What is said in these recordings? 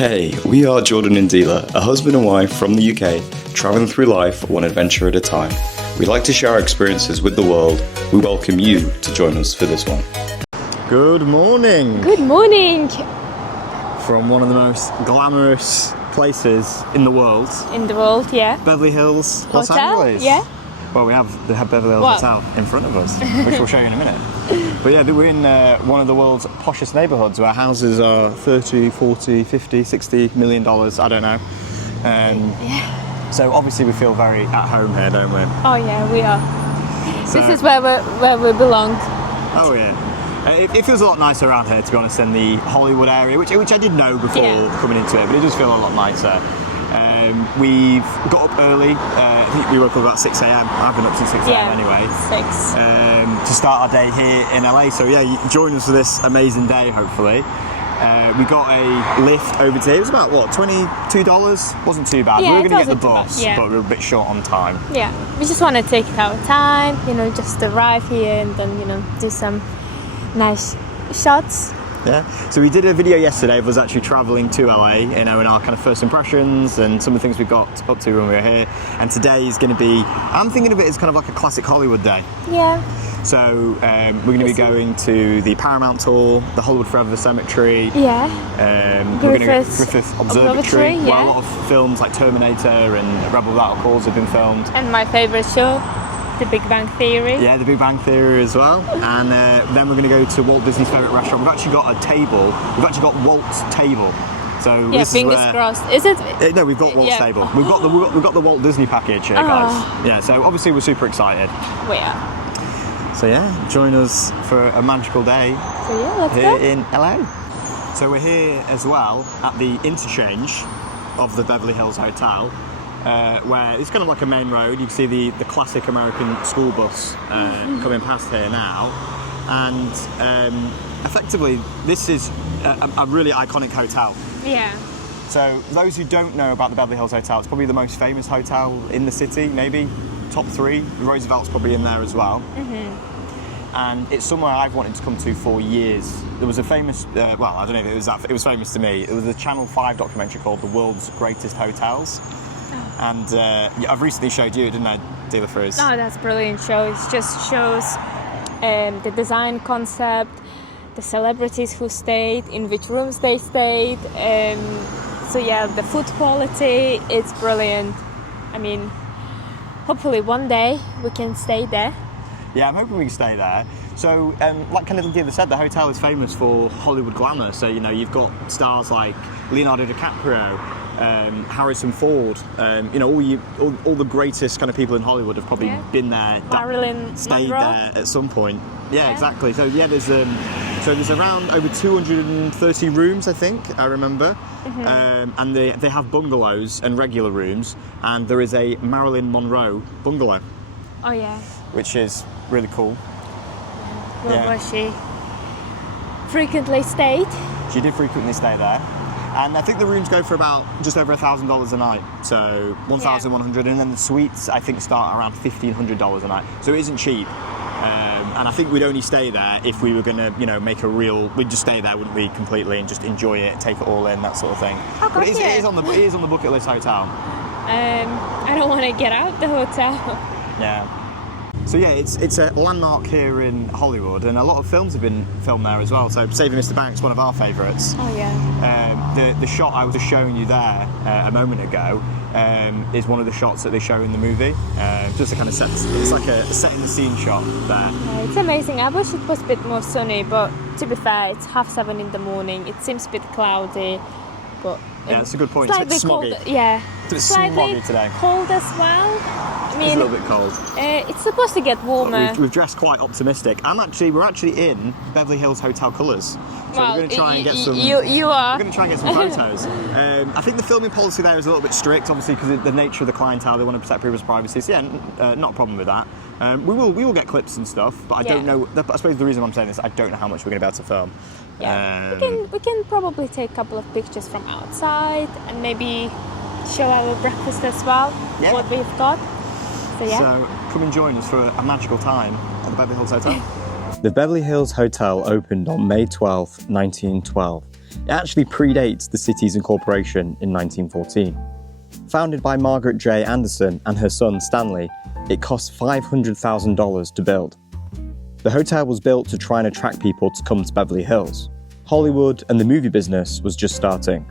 Hey, we are Jordan and Dealer, a husband and wife from the UK, traveling through life one adventure at a time. We like to share our experiences with the world. We welcome you to join us for this one. Good morning! Good morning! From one of the most glamorous places in the world. In the world, yeah. Beverly Hills, Los Hotel, Angeles. yeah. Well, we have the Beverly Hills Hotel in front of us, which we'll show you in a minute. But yeah, we're in one of the world's poshest neighbourhoods where houses are 30, 40, 50, 60 million dollars, I don't know. Yeah. So obviously we feel very at home here, don't we? Oh yeah, we are. So, this is where we belong. Oh yeah. It feels a lot nicer around here, to be honest, than the Hollywood area, which I did know before coming into it, but it does feel a lot nicer. We've got up early. I think we woke up about 6 a.m. I've been up since 6 a.m. anyway. 6. To start our day here in LA. So yeah, join us for this amazing day, hopefully. We got a lift over today. It was about, what, $22? Wasn't too bad. Yeah, we were going to get the wasn't bus, too bad, but we were a bit short on time. Yeah, we just want to take our time, just arrive here and then, do some nice shots. Yeah, so we did a video yesterday of us actually travelling to LA, in our kind of first impressions and some of the things we got up to when we were here. And today is going to be, I'm thinking of it as kind of like a classic Hollywood day. Yeah. So we're going to be going to the Paramount tour, the Hollywood Forever Cemetery. Yeah. We're going to go to Griffith Observatory, yeah. where a lot of films like Terminator and Rebel Without a Cause have been filmed. And my favourite show, The Big Bang Theory. Yeah, The Big Bang Theory as well. And then we're going to go to Walt Disney's favourite restaurant. We've actually got a table. We've actually got Walt's table. So yeah, fingers crossed. Is it? No, we've got Walt's table. We've got the Walt Disney package here, guys. Yeah, so obviously we're super excited. We are. So yeah, join us for a magical day Let's here go. in LA. So we're here as well at the interchange of the Beverly Hills Hotel, where it's kind of like a main road. You can see the classic American school bus coming past here now, and effectively this is a really iconic hotel. Yeah. So those who don't know about the Beverly Hills Hotel, it's probably the most famous hotel in the city, maybe top 3. Roosevelt's probably in there as well. And it's somewhere I've wanted to come to for years. There was a famous, well, I don't know if it was that, it was famous to me. It was a Channel 5 documentary called The World's Greatest Hotels. And I've recently showed you, didn't I, Dealer Frizz? Oh, that's a brilliant show. It just shows the design concept, the celebrities who stayed, in which rooms they stayed. So yeah, the food quality, it's brilliant. I mean, hopefully one day we can stay there. Yeah, I'm hoping we can stay there. So, like kind of Dealer said, the hotel is famous for Hollywood glamour. So, you've got stars like Leonardo DiCaprio, Harrison Ford, all the greatest kind of people in Hollywood have probably been there, stayed there at some point. Yeah, exactly. So yeah, there's around over 230 rooms, I think, I remember. And they have bungalows and regular rooms, and there is a Marilyn Monroe bungalow. Oh yeah. Which is really cool. Where she frequently stayed. She did frequently stay there. And I think the rooms go for about just over $1,000 a night. So $1,100, and then the suites I think start around $1,500 a night. So it isn't cheap. And I think we'd only stay there if we were gonna, make a real. We'd just stay there, wouldn't we, completely, and just enjoy it, take it all in, that sort of thing. Oh, but it is on the bucket list hotel. I don't want to get out the hotel. Yeah. So yeah, it's a landmark here in Hollywood, and a lot of films have been filmed there as well. So Saving Mr. Banks, one of our favourites. Oh yeah. The shot I was just showing you there a moment ago is one of the shots that they show in the movie. Just a kind of set. It's like a set in the scene shot there. Yeah, it's amazing. I wish it was a bit more sunny, but to be fair, it's 7:30 in the morning. It seems a bit cloudy, but yeah, that's a good point. It's a bit smoggy. Cold, yeah. It's a bit smoggy today. Cold as well. I mean, it's a little bit cold. It's supposed to get warmer. We've dressed quite optimistic. We're actually in Beverly Hills hotel colours. So we're going to try and get some. You are. We're going to try and get some photos. I think the filming policy there is a little bit strict, obviously, because of the nature of the clientele. They want to protect people's privacy. So yeah, not a problem with that. We will get clips and stuff, but I don't know. I suppose the reason I'm saying this, I don't know how much we're going to be able to film. Yeah, we can probably take a couple of pictures from outside and maybe show our breakfast as well. Yeah. What we've got. So yeah. So come and join us for a magical time at the Beverly Hills Hotel. The Beverly Hills Hotel opened on May 12, 1912. It actually predates the city's incorporation in 1914. Founded by Margaret J. Anderson and her son Stanley, it cost $500,000 to build. The hotel was built to try and attract people to come to Beverly Hills. Hollywood and the movie business was just starting.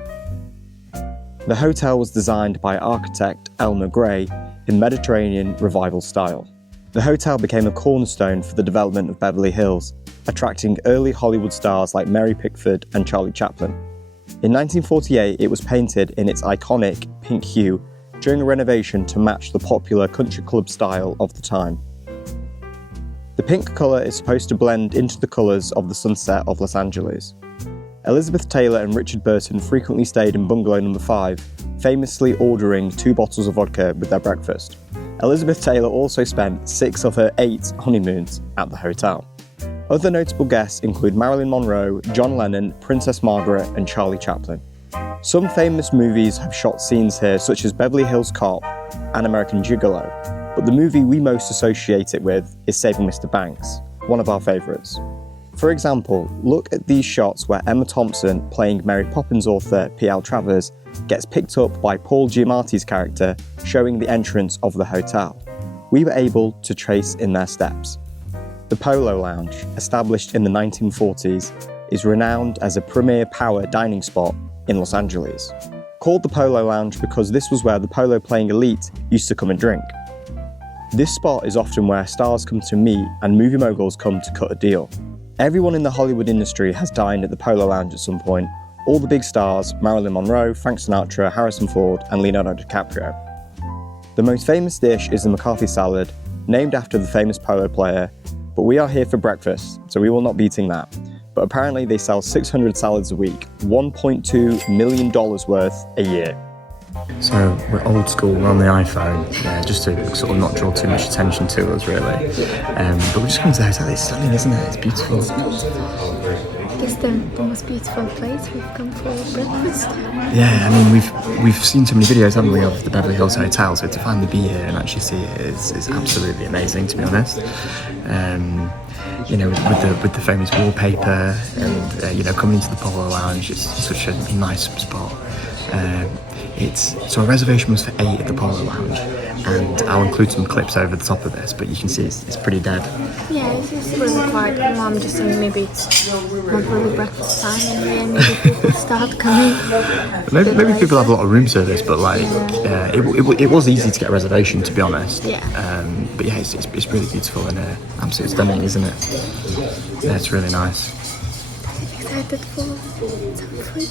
The hotel was designed by architect Elmer Gray in Mediterranean Revival style. The hotel became a cornerstone for the development of Beverly Hills, attracting early Hollywood stars like Mary Pickford and Charlie Chaplin. In 1948, it was painted in its iconic pink hue during a renovation to match the popular country club style of the time. The pink colour is supposed to blend into the colours of the sunset of Los Angeles. Elizabeth Taylor and Richard Burton frequently stayed in bungalow number 5, famously ordering 2 bottles of vodka with their breakfast. Elizabeth Taylor also spent 6 of her 8 honeymoons at the hotel. Other notable guests include Marilyn Monroe, John Lennon, Princess Margaret, and Charlie Chaplin. Some famous movies have shot scenes here, such as Beverly Hills Cop and American Gigolo, but the movie we most associate it with is Saving Mr. Banks, one of our favourites. For example, look at these shots where Emma Thompson, playing Mary Poppins author P.L. Travers, gets picked up by Paul Giamatti's character, showing the entrance of the hotel. We were able to trace in their steps. The Polo Lounge, established in the 1940s, is renowned as a premier power dining spot in Los Angeles. Called the Polo Lounge because this was where the polo playing elite used to come and drink. This spot is often where stars come to meet and movie moguls come to cut a deal. Everyone in the Hollywood industry has dined at the Polo Lounge at some point. All the big stars, Marilyn Monroe, Frank Sinatra, Harrison Ford, and Leonardo DiCaprio. The most famous dish is the McCarthy salad, named after the famous polo player, but we are here for breakfast, so we will not be eating that. But apparently they sell 600 salads a week, $1.2 million worth a year. So we're old school, we're on the iPhone, just to sort of not draw too much attention to us really. But we're just coming to the hotel. It's stunning, isn't it? It's beautiful. It's the most beautiful place we've come for breakfast. Yeah, I mean we've seen so many videos, haven't we, of the Beverly Hills Hotel, so to finally be here and actually see it is absolutely amazing, to be honest. You know, with the famous wallpaper and you know, coming into the Polo Lounge, it's such a nice spot. So a reservation was for 8 at the Polo Lounge, and I'll include some clips over the top of this, but you can see it's pretty dead. Yeah, it's really quiet. Well, I'm just saying maybe it's not really breakfast time and then maybe people start coming. Maybe people have a lot of room service, but like it was easy to get a reservation, to be honest. Yeah. But yeah, it's really beautiful and absolutely stunning, isn't it? Yeah, it's really nice. Excited for some food.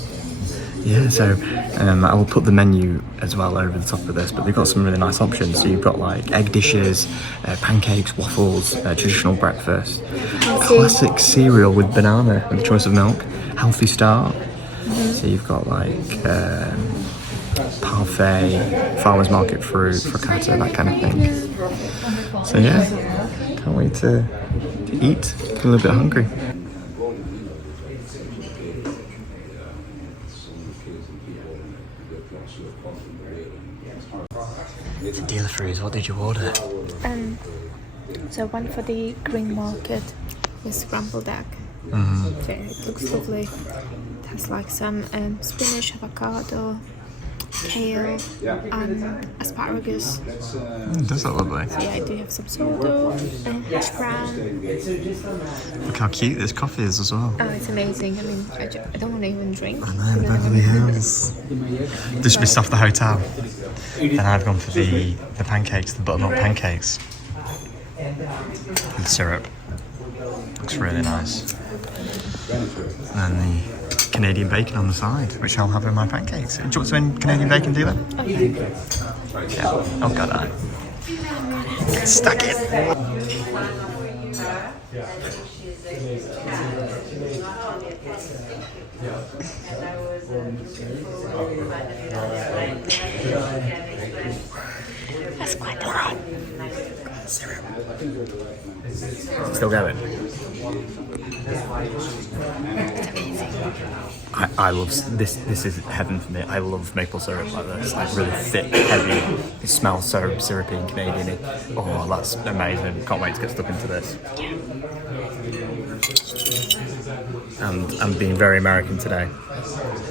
Yeah, so I will put the menu as well over the top of this, but they've got some really nice options. So you've got like egg dishes, pancakes, waffles, traditional breakfast, classic cereal with banana with a choice of milk, healthy start. So you've got like parfait, farmer's market fruit, frittata, that kind of thing. So yeah, can't wait to eat. Feel a little bit hungry. The dealer freeze, what did you order? So one for the green market with scrambled egg. So it looks lovely. It has like some spinach, avocado, kale, and asparagus. It does look lovely. So yeah, I do have some sourdough and hash brown. Look how cute this coffee is as well. Oh, it's amazing. I mean, I don't want to even drink. I know, Beverly Hills. This should be stuff the hotel. Then I've gone for the pancakes, the buttermilk pancakes with syrup. Looks really nice. And then the Canadian bacon on the side, which I'll have in my pancakes. Do you want some Canadian bacon, dealer? Oh, yeah. Yeah, I've got that. Get stuck in. That's quite a lot. Syrup. Still going. I love this. This is heaven for me. I love maple syrup like this. Like really thick, heavy. It smells so syrupy and Canadian. Oh, that's amazing. Can't wait to get stuck into this. Yeah. And I'm being very American today.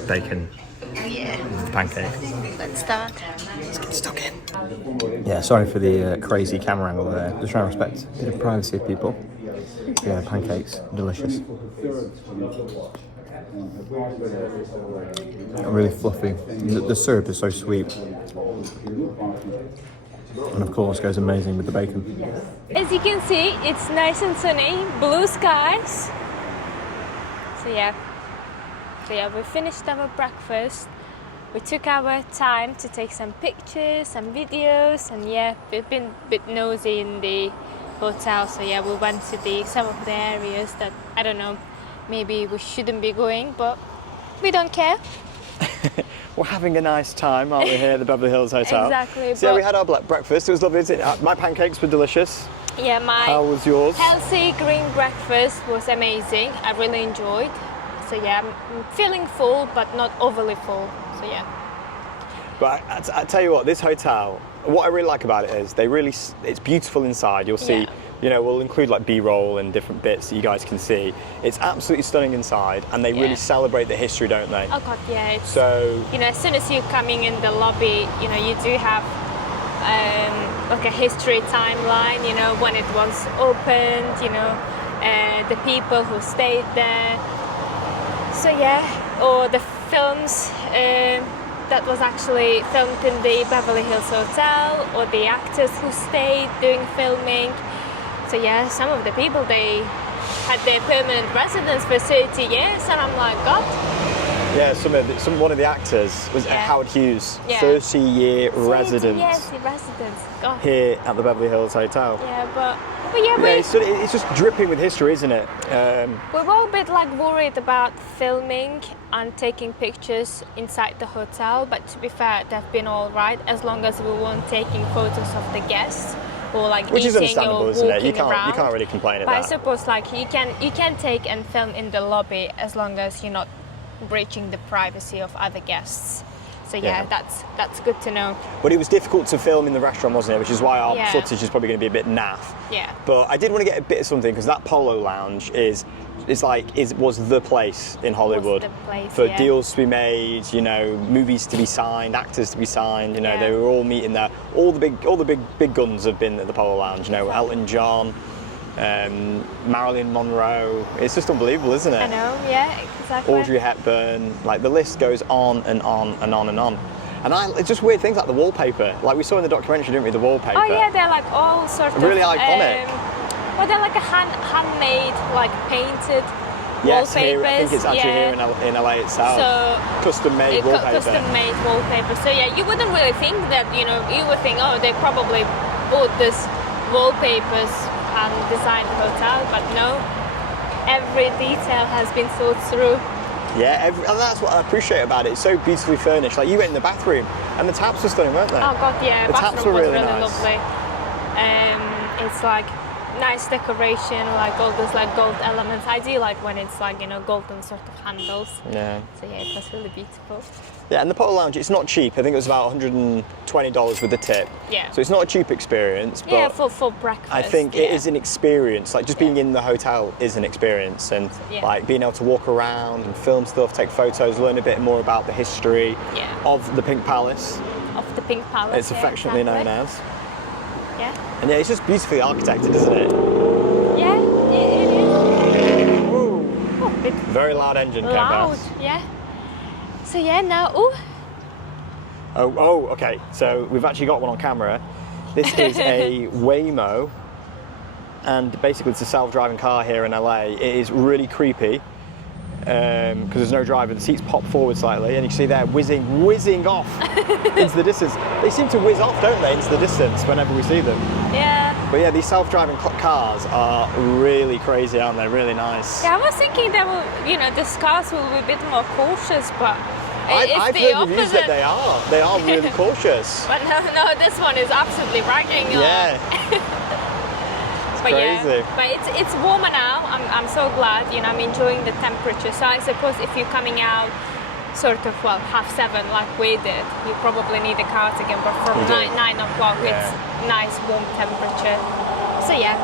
Bacon. Yeah. Pancake. Let's start. Let's get stuck in. Yeah, sorry for the crazy camera angle there. Just trying to respect a bit of privacy of people. Yeah, pancakes, delicious. Really fluffy. The syrup is so sweet. And of course goes amazing with the bacon. As you can see, it's nice and sunny, blue skies. So yeah, we finished our breakfast. We took our time to take some pictures, some videos, and yeah, we've been a bit nosy in the hotel. So yeah, we went to some of the areas that, I don't know, maybe we shouldn't be going, but we don't care. We're having a nice time, aren't we, here at the Beverly Hills Hotel? Exactly. So yeah, we had our breakfast. It was lovely. My pancakes were delicious. Yeah, How was yours? healthy green breakfast was amazing. I really enjoyed. So yeah, I'm feeling full, but not overly full. So yeah. But I tell you what, this hotel, what I really like about it is it's beautiful inside. You'll see, we'll include like B-roll and different bits that you guys can see. It's absolutely stunning inside, and they really celebrate the history, don't they? Oh God, yeah. It's, so as soon as you're coming in the lobby, you do have like a history timeline. When it was opened. The people who stayed there. So yeah, or the films that was actually filmed in the Beverly Hills Hotel, or the actors who stayed doing filming. So yeah, some of the people, they had their permanent residence for 30 years, and I'm like, God. Yeah, one of the actors was Howard Hughes, 30-year residence. Yes, the residence. God. Here at the Beverly Hills Hotel. Yeah, but it's just dripping with history, isn't it? We're all a bit worried about filming and taking pictures inside the hotel, but to be fair, they've been all right as long as we weren't taking photos of the guests or which is eating understandable, or isn't it? You walking can't really complain at but that. I suppose you can take and film in the lobby as long as you're not breaching the privacy of other guests. So yeah, that's good to know. But it was difficult to film in the restaurant, wasn't it? Which is why our footage is probably going to be a bit naff. Yeah. But I did want to get a bit of something, because that Polo Lounge was the place in Hollywood for deals to be made, movies to be signed, actors to be signed. They were all meeting there. All the big guns have been at the Polo Lounge. Elton John, Marilyn Monroe. It's just unbelievable, isn't it? I know, yeah, exactly. Audrey Hepburn, the list goes on and on and on and on. And it's just weird things like the wallpaper. We saw in the documentary, didn't we, the wallpaper? Oh yeah, they're all sort of... Really iconic. They're a handmade, painted yes, wallpapers. Here, I think it's actually here in LA itself. So custom-made wallpaper. Custom-made wallpaper. So yeah, you wouldn't really think that, you would think, oh, they probably bought this wallpapers and designed the hotel, but no, every detail has been thought through. Yeah, and that's what I appreciate about it. It's so beautifully furnished. You went in the bathroom, and the taps were stunning, weren't they? Oh God, yeah, the taps were really nice. Lovely. It's nice decoration, all those gold elements. I do like when it's golden sort of handles. Yeah. So yeah, it was really beautiful. Yeah, and the Polo Lounge, it's not cheap. I think it was about $120 with the tip. Yeah. So it's not a cheap experience. But yeah, for breakfast. I think it is an experience. Just being in the hotel is an experience, and being able to walk around and film stuff, take photos, learn a bit more about the history of the Pink Palace. Of the Pink Palace. It's affectionately known as. Yeah. And it's just beautifully architected, isn't it? Yeah, it is. Ooh. Oh, bit very loud engine came past. Yeah. So yeah, now, okay. So we've actually got one on camera. This is a Waymo, and basically it's a self-driving car here in LA. It is really creepy because there's no driver. The seats pop forward slightly, and you can see they're whizzing off into the distance. They seem to whiz off, don't they, into the distance whenever we see them. Yeah. But yeah, these self-driving cars are really crazy, aren't they? Really nice. Yeah, I was thinking that these cars will be a bit more cautious, but I've heard reviews that they are really cautious. But no, this one is absolutely bragging. Yeah. But crazy. Yeah, but it's warmer now. I'm so glad. I'm enjoying the temperature. So I suppose if you're coming out sort of 7:30 like we did, you probably need a cardigan. But from 9 o'clock, it's nice warm temperature. So yeah.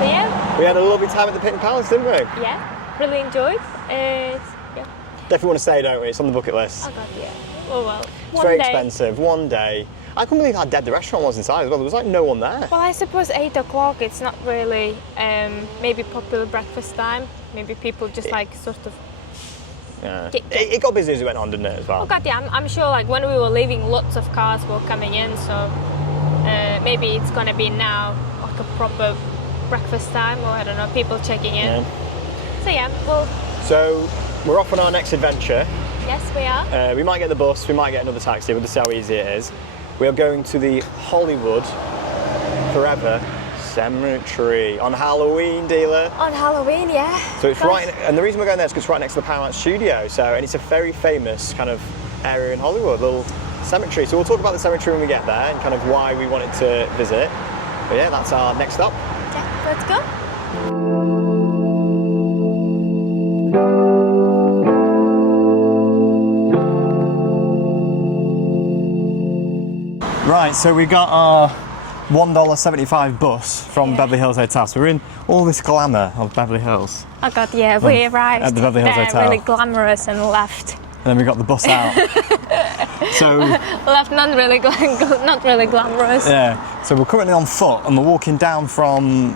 So So yeah, We had a lovely time at the Pit and Palace, didn't we? yeah, really enjoyed. Yeah. Definitely want to stay, don't we? It's on the bucket list. Oh god, yeah. Oh well. It's very expensive. One day. I couldn't believe how dead the restaurant was inside as well. There was like no one there. Well, I suppose 8 o'clock. It's not really maybe popular breakfast time. Maybe people just like sort of. Yeah. It got busy as it went on, didn't it, as well? Oh god, yeah. I'm sure. Like when we were leaving, lots of cars were coming in. So maybe it's gonna be now like a proper breakfast time, or I don't know, people checking in. Yeah. So yeah, well. So we're off on our next adventure. Yes, we are. We might get the bus, we might get another taxi, we'll just see how easy it is. We are going to the Hollywood Forever Cemetery on Halloween, dealer. On Halloween, yeah. So it's right, and the reason we're going there is because it's right next to the Paramount studio. And it's a very famous kind of area in Hollywood, little cemetery. So we'll talk about the cemetery when we get there and kind of why we wanted to visit. But yeah, that's our next stop. Yeah, let's go. Right, so we got our $1.75 bus from Beverly Hills Hotel. So we're in all this glamour of Beverly Hills. Oh god, yeah, we arrived at the Beverly Hills there Hotel. really glamorous and left. And then we got the bus out. So Left not really glamorous. yeah, so we're currently on foot and we're walking down from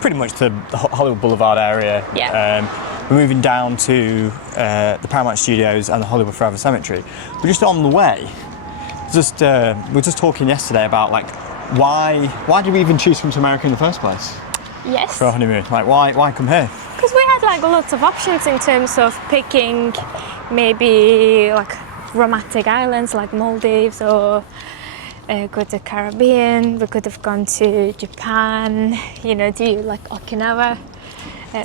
pretty much the Hollywood Boulevard area. Yeah. We're moving down to the Paramount Studios and the Hollywood Forever Cemetery. We're just on the way. We were just talking yesterday about like why did we even choose to come to America in the first place Yes. for a honeymoon? Like why come here? Because we had like lots of options in terms of picking maybe like romantic islands like Maldives or go to Caribbean. We could have gone to Japan, do like Okinawa.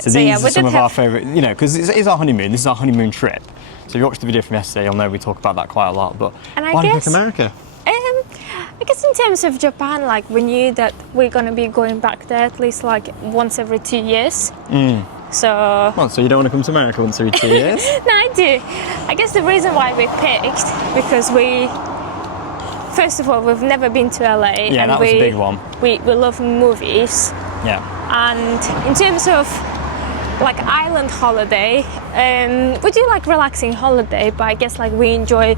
So these are some of our favourite, because it is our honeymoon. This is our honeymoon trip. So if you watched the video from yesterday, you'll know we talk about that quite a lot. But why did you pick America? I guess in terms of Japan, like we knew that we're gonna be going back there at least like once every 2 years. So. Well, so you don't want to come to America once every 2 years? No, I do. I guess the reason why we picked because first of all, we've never been to LA. Yeah, and that was a big one. We love movies. Yeah. And in terms of like island holiday, we do like relaxing holiday, but I guess like we enjoy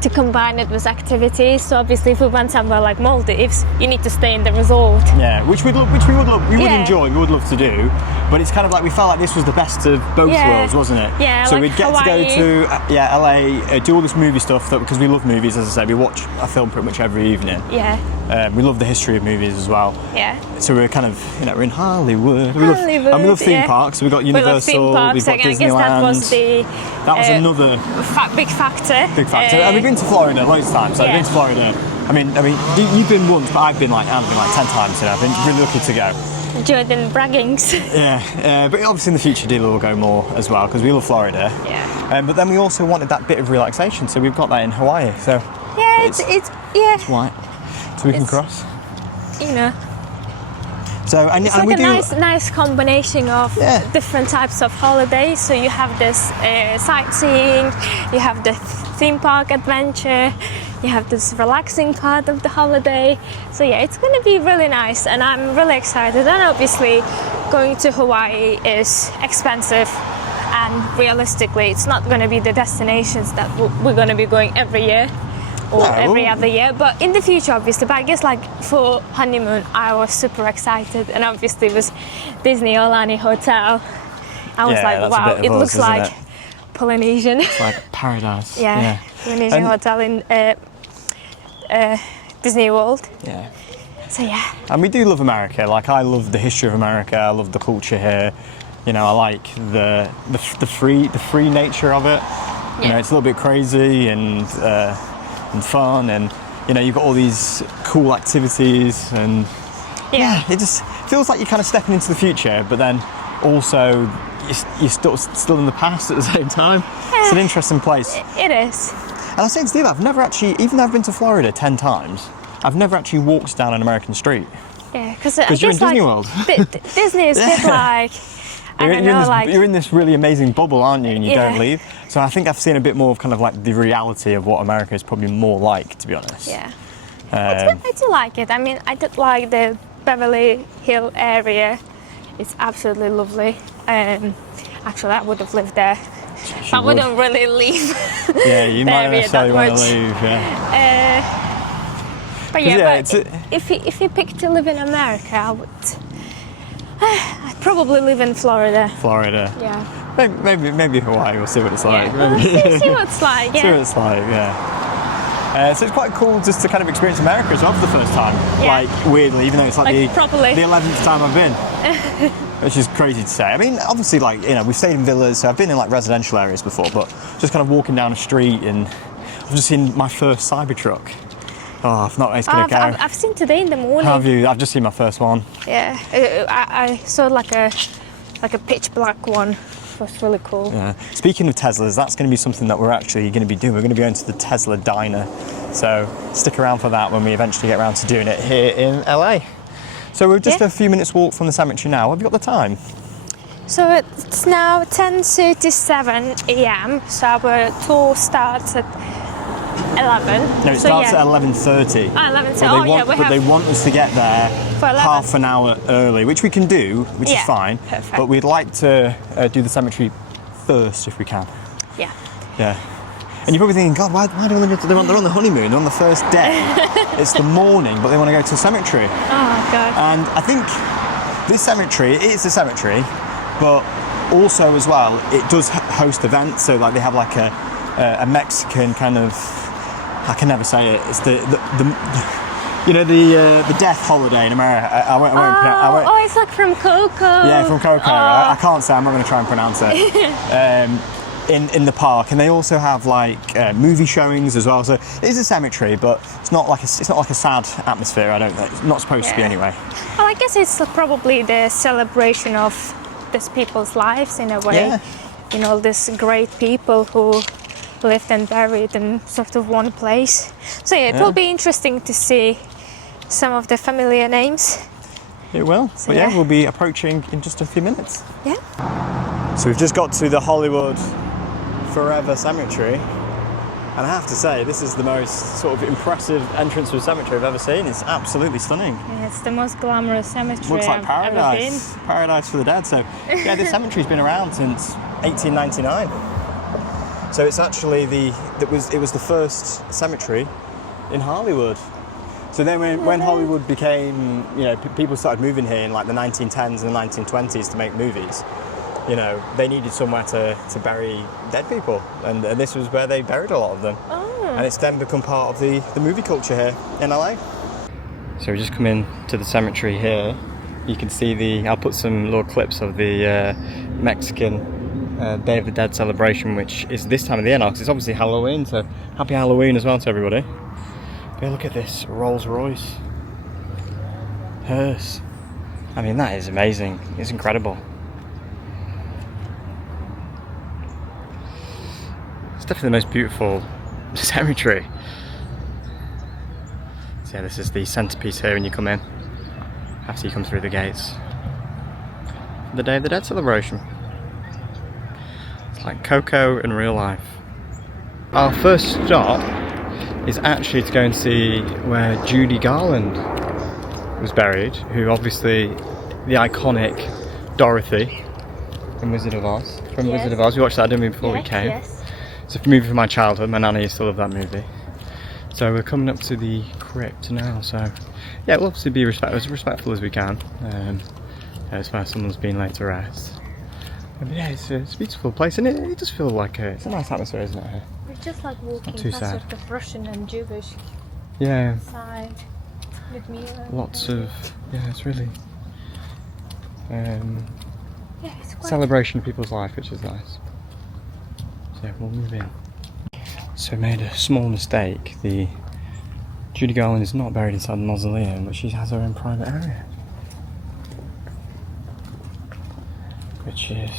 to combine it with activities. So obviously if we went somewhere like Maldives, you need to stay in the resort. Yeah, which we would enjoy, we would love to do, but it's kind of like we felt like this was the best of both worlds, wasn't it? Yeah, so like we'd get Hawaii. to go to LA, do all this movie stuff because we love movies. As I say, we watch a film pretty much every evening. Yeah. We love the history of movies as well. Yeah. So we're kind of, we're in Hollywood. We love theme yeah. parks. So we've got Universal, we've got I Disneyland. guess that was another big factor. big factor. And we've been to Florida loads of times. So I've been to Florida. I mean, you've been once, but I've been like 10 times. I've been really lucky to go. Jordan braggings. Yeah, but obviously in the future, Dealer will go more as well because we love Florida. Yeah. But then we also wanted that bit of relaxation, so we've got that in Hawaii. So yeah, it's white, so we can cross. So and it's and like we a do nice combination of different types of holidays. So you have this sightseeing, you have the theme park adventure, you have this relaxing part of the holiday. So yeah, it's going to be really nice, and I'm really excited. And obviously, going to Hawaii is expensive, and realistically, it's not going to be the destinations that we're going to be going every year. Or every other year, but in the future obviously. But I guess like for honeymoon I was super excited, and obviously it was Disney Aulani Hotel. I was like, wow, it looks like Polynesian. It's like paradise. Yeah. Polynesian hotel in Disney World. Yeah. So yeah. And we do love America. Like I love the history of America. I love the culture here. I like the free nature of it. It's a little bit crazy and fun, and you've got all these cool activities, and it just feels like you're kind of stepping into the future, but then also you're still in the past at the same time. It's an interesting place. It is. And I was saying to Steve, I've never actually, even though I've been to Florida 10 times, I've never actually walked down an American street. Yeah, because you're in Disney World. Disney is a bit like. You're in this really amazing bubble, aren't you? And you don't leave. So I think I've seen a bit more of kind of like the reality of what America is probably more like, to be honest. Yeah. I do like it. I mean, I did like the Beverly Hill area. It's absolutely lovely. Actually, I would have lived there. I wouldn't really leave. Yeah, you might not necessarily want to leave. But yeah, if you pick to live in America, I'd probably live in Florida. Florida. Yeah. Maybe Hawaii. We'll see what it's like. Yeah. See what it's like. Yeah. See what it's like. Yeah. So it's quite cool just to kind of experience America as well for the first time. Yeah. Like weirdly, even though it's like the properly. 11th time I've been. Which is crazy to say. I mean, obviously, like, you know, we've stayed in villas, so I've been in like residential areas before, but just kind of walking down a street and I've just seen my first Cybertruck. Oh, I've not. It's gonna go. I've seen today in the morning. Have you? I've just seen my first one. Yeah, I saw like a pitch black one. It was really cool. Yeah. Speaking of Teslas, that's going to be something that we're actually going to be doing. We're going to be going to the Tesla diner. So stick around for that when we eventually get around to doing it here in LA. So we're just a few minutes walk from the cemetery now. Have you got the time? So it's now 10:37 a.m. So our tour starts at 11. No, it starts at 11:30. 11:30. But they want us to get there for 11. half an hour early, which we can do, which is fine. Perfect. But we'd like to do the cemetery first if we can. Yeah. Yeah. And you're probably thinking, God, why do they want to go to, they're on the honeymoon, they're on the first day. It's the morning, but they want to go to the cemetery. Oh, God. And I think this cemetery, it's a cemetery, but also as well, it does host events. So like they have like a Mexican kind of, I can never say it, it's the death holiday in America. I won't It's like from Coco. Yeah, from Coco. I can't say, I'm not going to try and pronounce it. In the park, and they also have like movie showings as well. So it is a cemetery, but it's not like a sad atmosphere. I don't think. It's not supposed to be anyway. Well, I guess it's probably the celebration of these people's lives in a way. Yeah. You know, these great people who lived and buried in sort of one place. So yeah, it will be interesting to see some of the familiar names. It will. So, but we'll be approaching in just a few minutes. Yeah. So we've just got to the Hollywood Forever Cemetery, and I have to say this is the most sort of impressive entrance to a cemetery I've ever seen. It's absolutely stunning. Yeah, it's the most glamorous cemetery Looks like I've ever been. Paradise for the dead. So yeah, this cemetery's been around since 1899. So it's actually it was the first cemetery in Hollywood. So then when Hollywood became, you know, people started moving here in like the 1910s and the 1920s to make movies. You know, they needed somewhere to bury dead people, and this was where they buried a lot of them. Oh. And it's then become part of the movie culture here in LA. So we just come in to the cemetery here. You can see I'll put some little clips of the Mexican Day of the Dead celebration, which is this time of the year now, because it's obviously Halloween, so happy Halloween as well to everybody. But look at this Rolls Royce. Hearse. I mean, that is amazing. It's incredible. It's definitely the most beautiful cemetery. So yeah, this is the centerpiece here when you come in, after you come through the gates. The Day of the Dead celebration. It's like Coco in real life. Our first stop is actually to go and see where Judy Garland was buried, who obviously the iconic Dorothy from Wizard of Oz. Wizard of Oz. We watched that, didn't we, before we came? Yes. It's a movie from my childhood. My nanny used to love that movie. So we're coming up to the crypt now. So yeah, we'll obviously be as respectful as we can. As where someone's been laid to rest. But yeah, it's a beautiful place, and it does feel like it's a nice atmosphere, isn't it? Here? It's just like walking too past sad. sort of Russian and Jewish Yeah. side. Lots of it's really it's quite celebration of people's life, which is nice. So we'll move in. So we made a small mistake. The Judy Garland is not buried inside the mausoleum, but she has her own private area, which is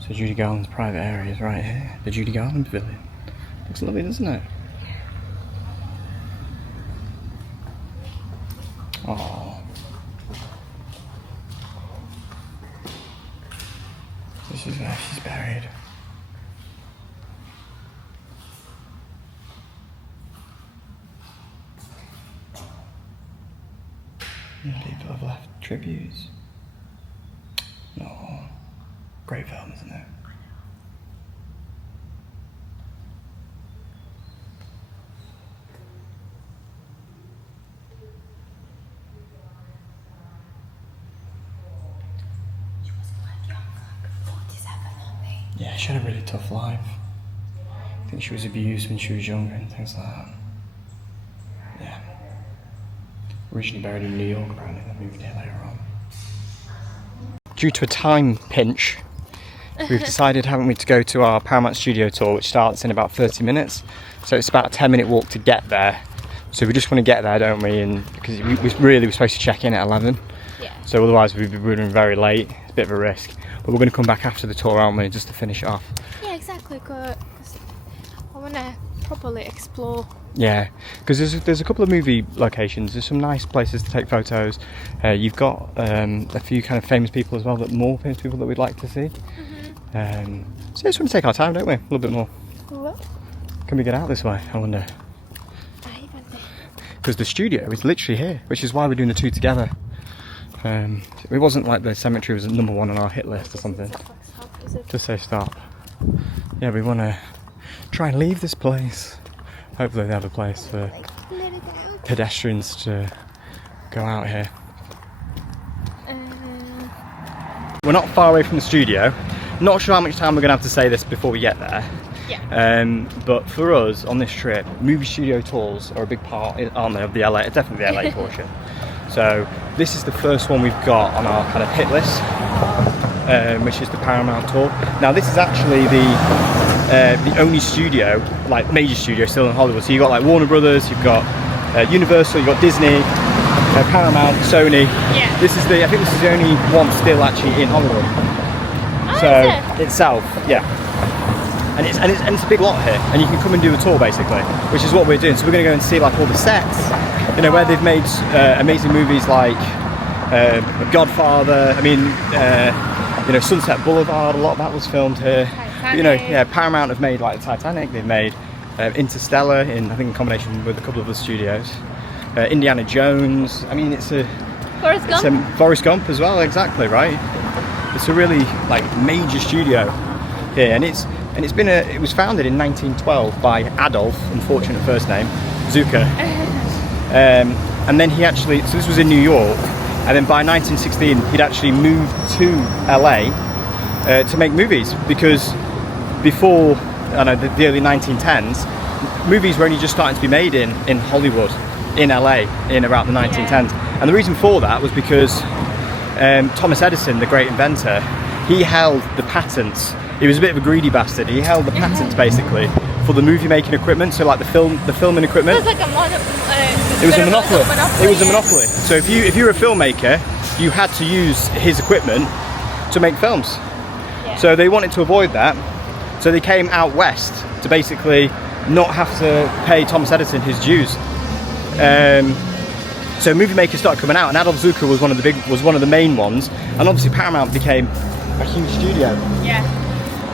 so Judy Garland's private area is right here. The Judy Garland Pavilion. Looks lovely, doesn't it? Oh. This is where she's buried. People have left tributes. No. Great film, isn't it? She was quite young, like 47 only. Yeah, she had a really tough life. I think she was abused when she was younger and things like that. Yeah. Originally buried in New York, apparently, then moved here later on. Due to a time pinch, we've decided, haven't we, to go to our Paramount studio tour, which starts in about 30 minutes. So it's about a 10-minute walk to get there. So we just want to get there, don't we? And because we were supposed to check in at 11. Yeah. So otherwise we'd be running very late. It's a bit of a risk. But we're going to come back after the tour, aren't we, just to finish it off. Yeah, exactly. 'Cause I want to properly explore. Yeah, because there's a couple of movie locations. There's some nice places to take photos. You've got a few kind of famous people as well, more famous people that we'd like to see. So just want to take our time, don't we? A little bit more. What? Can we get out this way? I wonder. Because the studio is literally here, which is why we're doing the two together. It wasn't like the cemetery was number one on our hit list or something. Just say stop. Yeah, we want to try and leave this place. Hopefully they have a place for pedestrians to go out here. We're not far away from the studio. Not sure how much time we're going to have to say this before we get there. Yeah. But for us on this trip, movie studio tours are a big part, aren't they, of the LA, definitely the LA portion. So this is the first one we've got on our kind of hit list, which is the Paramount tour. Now this is actually the only studio, like major studio, still in Hollywood. So you've got like Warner Brothers, you've got Universal, you've got Disney, Paramount, Sony. Yeah. I think this is the only one still actually in Hollywood. Oh, So itself, yeah. And it's a big lot here, and you can come and do a tour basically, which is what we're doing. So we're going to go and see like all the sets, you know, where they've made amazing movies like Godfather. I mean, you know, Sunset Boulevard. A lot of that was filmed here. Titanic. You know, yeah, Paramount have made like Titanic. They've made Interstellar I think in combination with a couple of other studios. Indiana Jones. I mean, it's Forrest Gump? Forrest Gump as well. Exactly right. It's a really like major studio here, and it was founded in 1912 by Adolf, unfortunate first name, Zucker. And then so this was in New York, and then by 1916 he'd actually moved to LA to make movies, because before the early 1910s, movies were only just starting to be made in Hollywood, in LA, in around the 1910s. And the reason for that was because Thomas Edison, the great inventor, he held the patents. He was a bit of a greedy bastard. He held the patents basically for the movie making equipment, so like the filming equipment. It was like It was a monopoly. It was a monopoly. So if you were a filmmaker, you had to use his equipment to make films. Yeah. So they wanted to avoid that. So they came out west to basically not have to pay Thomas Edison his dues. So movie makers started coming out, and Adolf Zucker was one of the main ones, and obviously Paramount became a huge studio. Yeah.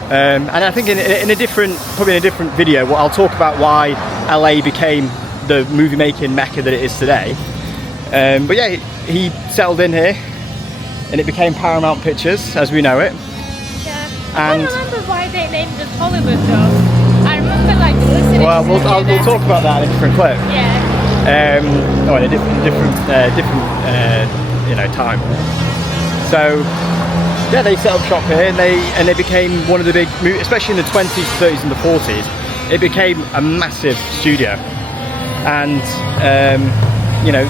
And I think in a different video, I'll talk about why LA became the movie making mecca that it is today. But yeah, he settled in here, and it became Paramount Pictures as we know it. Yeah. And I don't remember why they named it Hollywood though. I remember like listening. well, we'll talk about that in a different clip. Yeah. In a different time. So yeah, they set up shop here, and they became one of the big, especially in the 20s, 30s, and the 40s. It became a massive studio, and you know,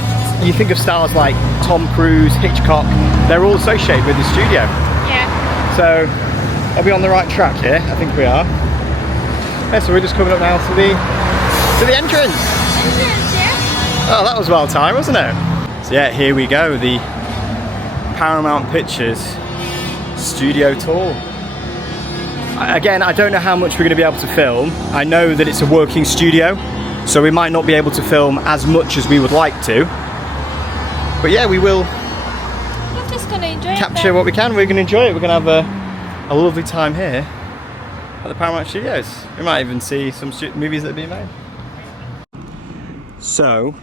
you think of stars like Tom Cruise, Hitchcock. They're all associated with the studio. Yeah. So are we on the right track here? I think we are. Yeah, so we're just coming up now to the entrance. Oh, that was well timed, wasn't it? So yeah, here we go, the Paramount Pictures studio tour. Again, I don't know how much we're going to be able to film. I know that it's a working studio, so we might not be able to film as much as we would like to. But yeah, we will I'm just gonna enjoy capture what we can. We're going to enjoy it. We're going to have a lovely time here at the Paramount Studios. We might even see some movies that are being made. So,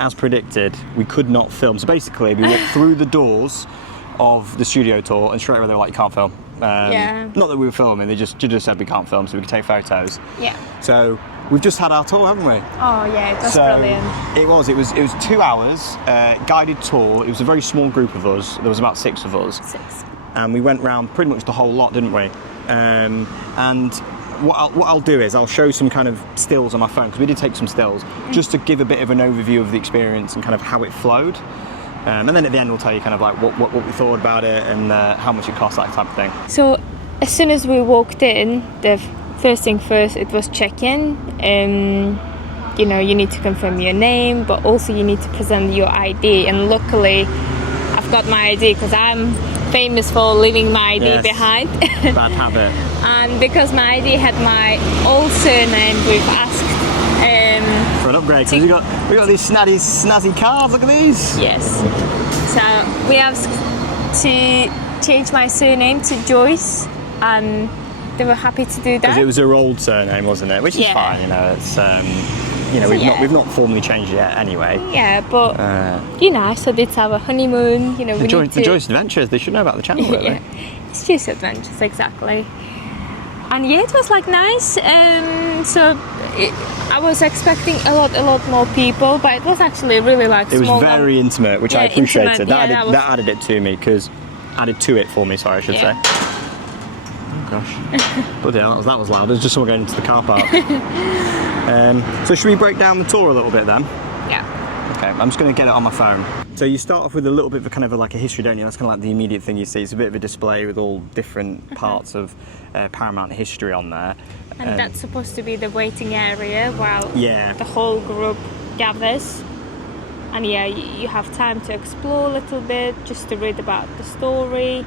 as predicted, we could not film. So basically, we walked through the doors of the studio tour, and straight away they were like, "You can't film." Not that we were filming; they just said we can't film, so we could take photos. Yeah. So we've just had our tour, haven't we? Oh yeah, it was brilliant. It was 2 hours guided tour. It was a very small group of us. There was about 6 of us. 6. And we went round pretty much the whole lot, didn't we? And what I'll do is I'll show some kind of stills on my phone, because we did take some stills, just to give a bit of an overview of the experience and kind of how it flowed. And then at the end we'll tell you kind of like what we thought about it and how much it cost, that type of thing. So as soon as we walked in, the first thing first, it was check-in. You know, you need to confirm your name, but also you need to present your ID. And luckily, I've got my ID, because I'm famous for leaving my ID behind. Bad habit. And because my ID had my old surname, we've asked for an upgrade, because we got these snazzy cars. Look at these. Yes. So we asked to change my surname to Joyce, and they were happy to do that. Because it was her old surname, wasn't it? Which is fine. You know, it's we've not formally changed it yet anyway. Yeah, but you know, so it's our honeymoon. You know, the Joyce Adventures. They should know about the channel, really. Yeah, it's Joyce Adventures, exactly. And yeah, it was like nice. I was expecting a lot more people, but it was actually really like it small. was very intimate, which I appreciated. Intimate, that added it to me, added to it for me. Sorry, I should say. Oh gosh, bloody hell, that was loud. There's just someone going into the car park. So should we break down the tour a little bit then? Yeah. Okay, I'm just going to get it on my phone. So you start off with a little bit of a kind of like a history, don't you? That's kind of like the immediate thing you see. It's a bit of a display with all different parts of Paramount history on there. And that's supposed to be the waiting area while Yeah. the whole group gathers. And yeah, you have time to explore a little bit, just to read about the story.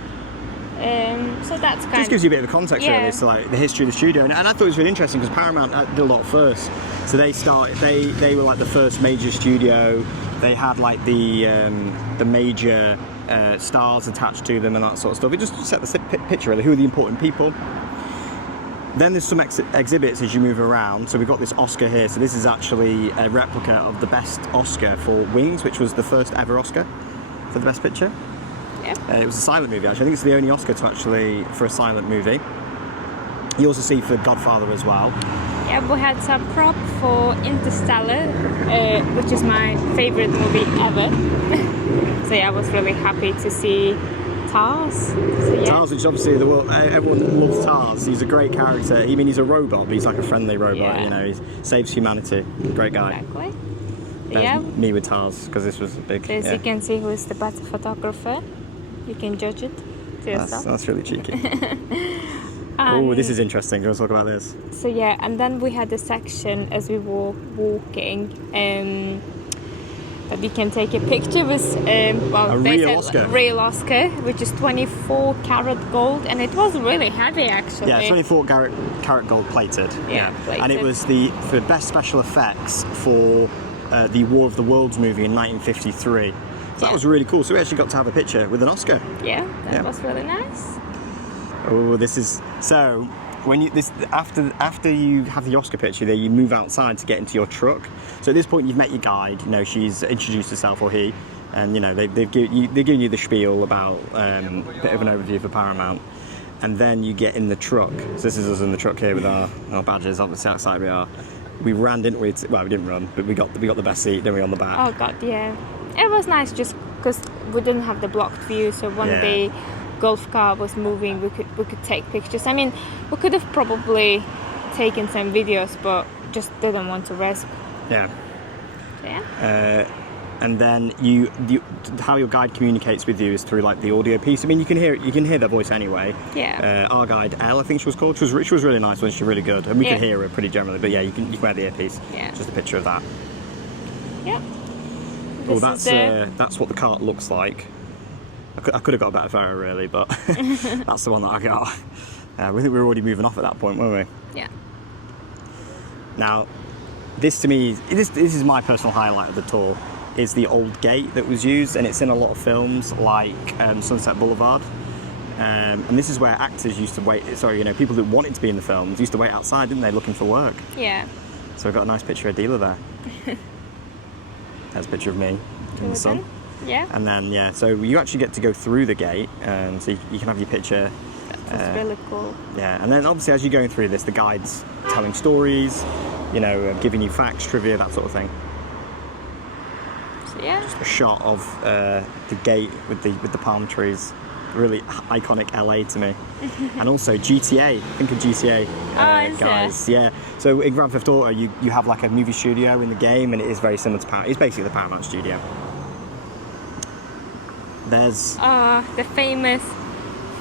So that's kind Just gives you a bit of a context, Yeah. really, to like the history of the studio, and I thought it was really interesting because Paramount did a lot first. So they were like the first major studio. They had like the major stars attached to them and that sort of stuff. It just set the picture, really. Who are the important people? Then there's some exhibits as you move around. So we've got this Oscar here. So this is actually a replica of the best Oscar for Wings, which was the first ever Oscar for the best picture. Yeah. It was a silent movie, actually. I think it's the only Oscar for a silent movie. You also see for Godfather as well. Yeah, we had some prop for Interstellar, which is my favourite movie ever. So yeah, I was really happy to see Tars. So, yeah. Tars, which obviously everyone loves Tars. He's a great character. I mean, he's a robot, but he's like a friendly robot. Yeah. You know, he saves humanity. Great guy. Exactly. There's Yeah. me with Tars, because this was a big. As Yeah. you can see, who is the better photographer. You can judge it to yourself. That's really cheeky. Oh, this is interesting. Do you want to talk about this? So yeah, and then we had a section as we were walking that we can take a picture with a real Oscar, which is 24 karat gold, and it was really heavy actually. Yeah, 24 karat gold plated. Yeah, plated. And it was for best special effects for the War of the Worlds movie in 1953. So that was really cool. So we actually got to have a picture with an Oscar. Yeah, that was really nice. Oh, this is so. After you have the Oscar picture, there you move outside to get into your truck. So at this point, you've met your guide. You know, she's introduced herself, or he, and you know they've given you the spiel about a bit of an overview for Paramount. And then you get in the truck. So this is us in the truck here with our badges. Obviously outside we are. We ran, didn't we? Well, we didn't run, but we got the best seat, didn't we, on the back? Oh god, yeah. It was nice just because we didn't have the blocked view, so when the golf car was moving, we could take pictures. I mean, we could have probably taken some videos, but just didn't want to risk. Yeah. Yeah. And then how your guide communicates with you is through like the audio piece. I mean, you can hear their voice anyway. Yeah. Our guide, Elle, I think she was called. She was really nice, wasn't she? Really good, and we could hear her pretty generally. But yeah, you can wear the earpiece. Yeah. Just a picture of that. Yeah. Oh, that's what the cart looks like. I could have got a better photo, really, but that's the one that I got. We think we were already moving off at that point, weren't we? Yeah. Now, this to me, this is my personal highlight of the tour, is the old gate that was used, and it's in a lot of films like Sunset Boulevard. And this is where actors used to wait, people that wanted to be in the films used to wait outside, didn't they, looking for work. Yeah. So we've got a nice picture of Dealer there. There's a picture of me in the sun. Yeah. And then, so you actually get to go through the gate, so you can have your picture. That's really cool. Yeah, and then obviously as you're going through this, the guide's telling stories, giving you facts, trivia, that sort of thing. So, yeah. Just a shot of the gate with the palm trees. Really iconic LA to me. And also GTA. Think of GTA, guys. Yeah. So in Grand Theft Auto, you have like a movie studio in the game, and it is very similar to Paramount. It's basically the Paramount studio. There's the famous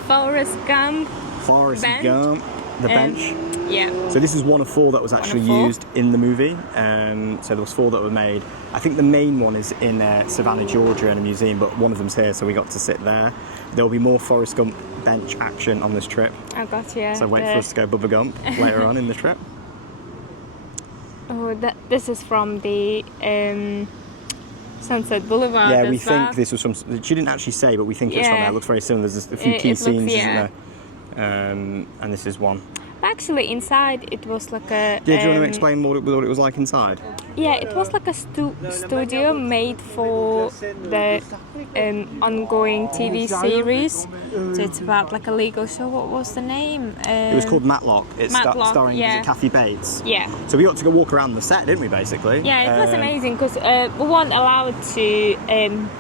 Forrest Gump. The bench. Yeah. So this is one of 4 that was actually used in the movie. So there was 4 that were made. I think the main one is in Savannah, Georgia, in a museum, but one of them's here, so we got to sit there. There will be more Forrest Gump bench action on this trip. I got you. So wait for us to go Bubba Gump later on in the trip. Oh, this is from the Sunset Boulevard. Yeah, we think this was from. She didn't actually say, but we think it's from there. It looks very similar. There's a few key scenes, isn't there? And this is one. Actually, inside it was like a. Do you want to explain what it was like inside? Yeah, it was like a studio made for the ongoing TV series. So it's about like a legal show. What was the name? It was called Matlock. It's starring Kathy Bates. Yeah. So we got to go walk around the set, didn't we? Basically. Yeah, it was amazing because we weren't allowed to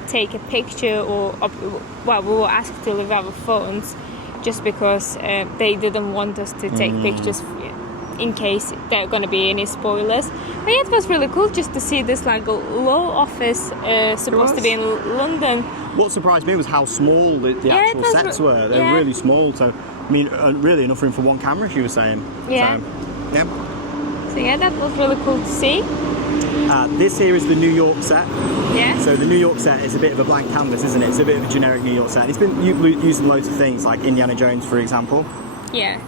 take a picture we were asked to leave our phones, just because they didn't want us to take pictures in case there are going to be any spoilers. But yeah, it was really cool just to see this like law office supposed to be in London. What surprised me was how small the actual sets were. They were really small, so I mean, really enough room for one camera, she was saying. Yeah. So yeah, that was really cool to see. This here is the New York set. Yeah. So the New York set is a bit of a blank canvas, isn't it? It's a bit of a generic New York set. It's been used in loads of things, like Indiana Jones, for example. Yeah.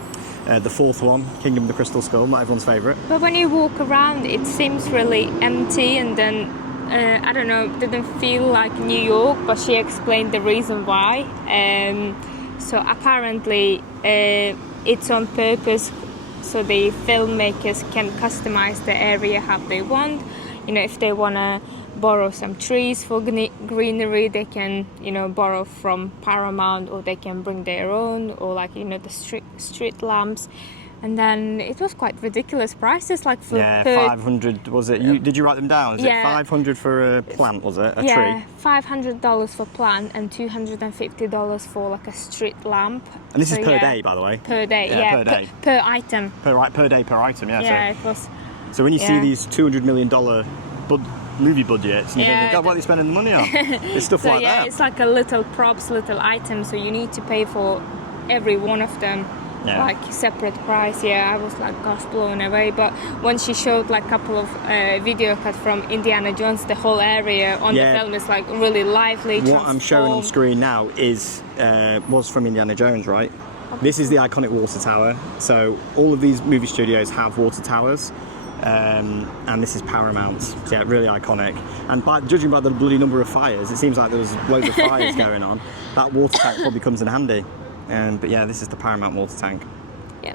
The 4th one, Kingdom of the Crystal Skull, not everyone's favourite. But when you walk around, it seems really empty, and then I don't know, it didn't feel like New York. But she explained the reason why. So apparently, it's on purpose, so the filmmakers can customize the area how they want. If they wanna borrow some trees for greenery, they can borrow from Paramount, or they can bring their own, or the street lamps. And then it was quite ridiculous prices, like for 500 was it? Did you write them down? Is it 500 for a plant? Was it a tree? Yeah, $500 for plant and $250 for like a street lamp. And this is per day, by the way. Per day, per day. Per item. Per day, per item. Yeah. Yeah, it was. So when you see these $200 million movie budgets, and you think, God, what are they spending the money on? It's stuff like that. Yeah, it's like a little props, little items, so you need to pay for every one of them. Like separate price. I was like gosh, blown away. But when she showed like a couple of video cuts from Indiana Jones, the whole area on the film is like really lively. What I'm showing on screen now was from Indiana Jones, right? This is the iconic water tower. So all of these movie studios have water towers. And this is Paramount. So yeah, really iconic. And judging by the bloody number of fires, it seems like there was loads of fires going on. That water tank probably comes in handy. But yeah, this is the Paramount water tank. Yeah.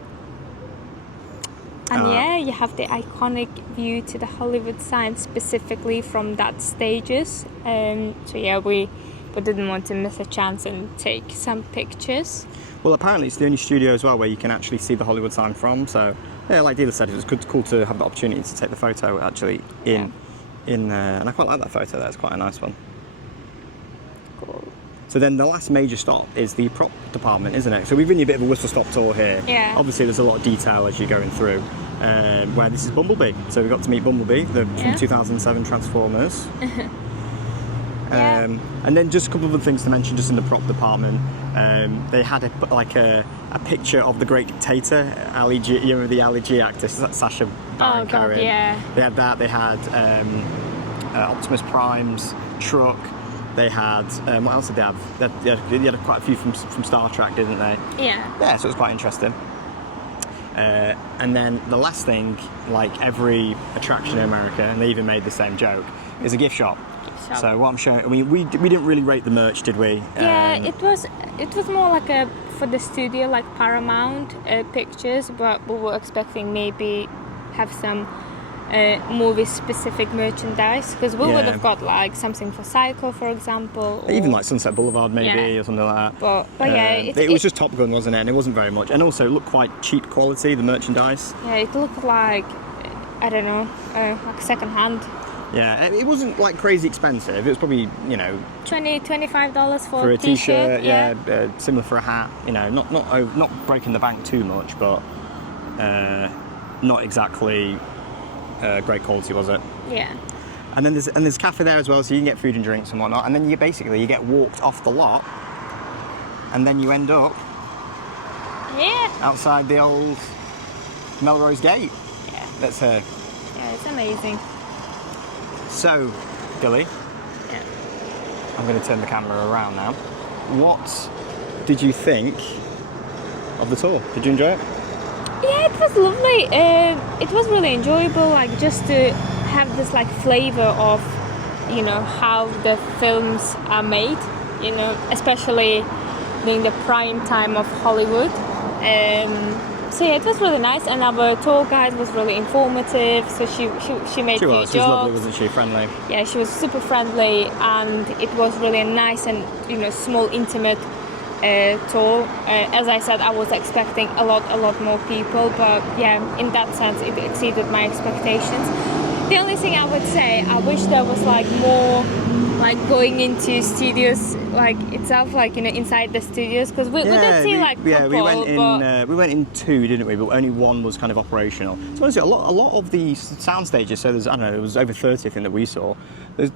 And you have the iconic view to the Hollywood sign specifically from that stages. So yeah, we didn't want to miss a chance and take some pictures. Well, apparently it's the only studio as well where you can actually see the Hollywood sign from. So yeah, like Dila said, it was cool to have the opportunity to take the photo actually in and I quite like that photo there. It's quite a nice one. Cool. So then the last major stop is the prop department, isn't it? So we've given you a bit of a whistle-stop tour here. Yeah. Obviously there's a lot of detail as you're going through. Where this is Bumblebee. So we got to meet Bumblebee, from 2007 Transformers. And then just a couple of other things to mention just in the prop department. They had a picture of the great dictator, Ali G, you remember the Ali G actor, Sacha Baron Cohen. They had that, they had Optimus Prime's truck. They had, what else did they have? They had quite a few from Star Trek, didn't they? Yeah, so it was quite interesting. And then the last thing, like every attraction in America, and they even made the same joke, is a gift shop. So what I'm showing, I mean, we didn't really rate the merch, did we? Yeah, it was more like for the studio, like Paramount pictures, but we were expecting maybe have some movie-specific merchandise, because we would Yeah. have got like something for Psycho, for example, or, Even like Sunset Boulevard maybe Yeah. or something like that. But yeah, it was just Top Gun, wasn't it? And it wasn't very much. And also it looked quite cheap quality, the merchandise. yeah, it looked like, I don't know, like second-hand. Yeah, it wasn't like crazy expensive. It was probably, you know, $25 for a t-shirt. yeah, similar for a hat. You know, not breaking the bank too much, but not exactly great quality, was it? Yeah. And then there's a cafe there as well, so you can get food and drinks and whatnot. And then you get walked off the lot, and then you end up Yeah. outside the old Melrose Gate. Yeah. That's her. Yeah, it's amazing. So, Billy, Yeah. I'm going to turn the camera around now. What did you think of the tour? Did you enjoy it? Yeah, it was lovely. It was really enjoyable, like just to have this like flavor of, you know, how the films are made. You know, especially during the prime time of Hollywood. So yeah, it was really nice, and our tour guide was really informative. So she made She few was. She was lovely, jokes. wasn't she? Friendly. Yeah, she was super friendly, and it was really a nice and, you know, small, intimate tour. As I said, I was expecting a lot more people, but yeah, in that sense, it exceeded my expectations. The only thing I would say, I wish there was like more, like going into studios, like itself, like, you know, inside the studios, because we did see like couple, we went in two, didn't we? But only one was kind of operational. So honestly, a lot of the sound stages. So there's, I don't know, it was over 30, I think, that we saw.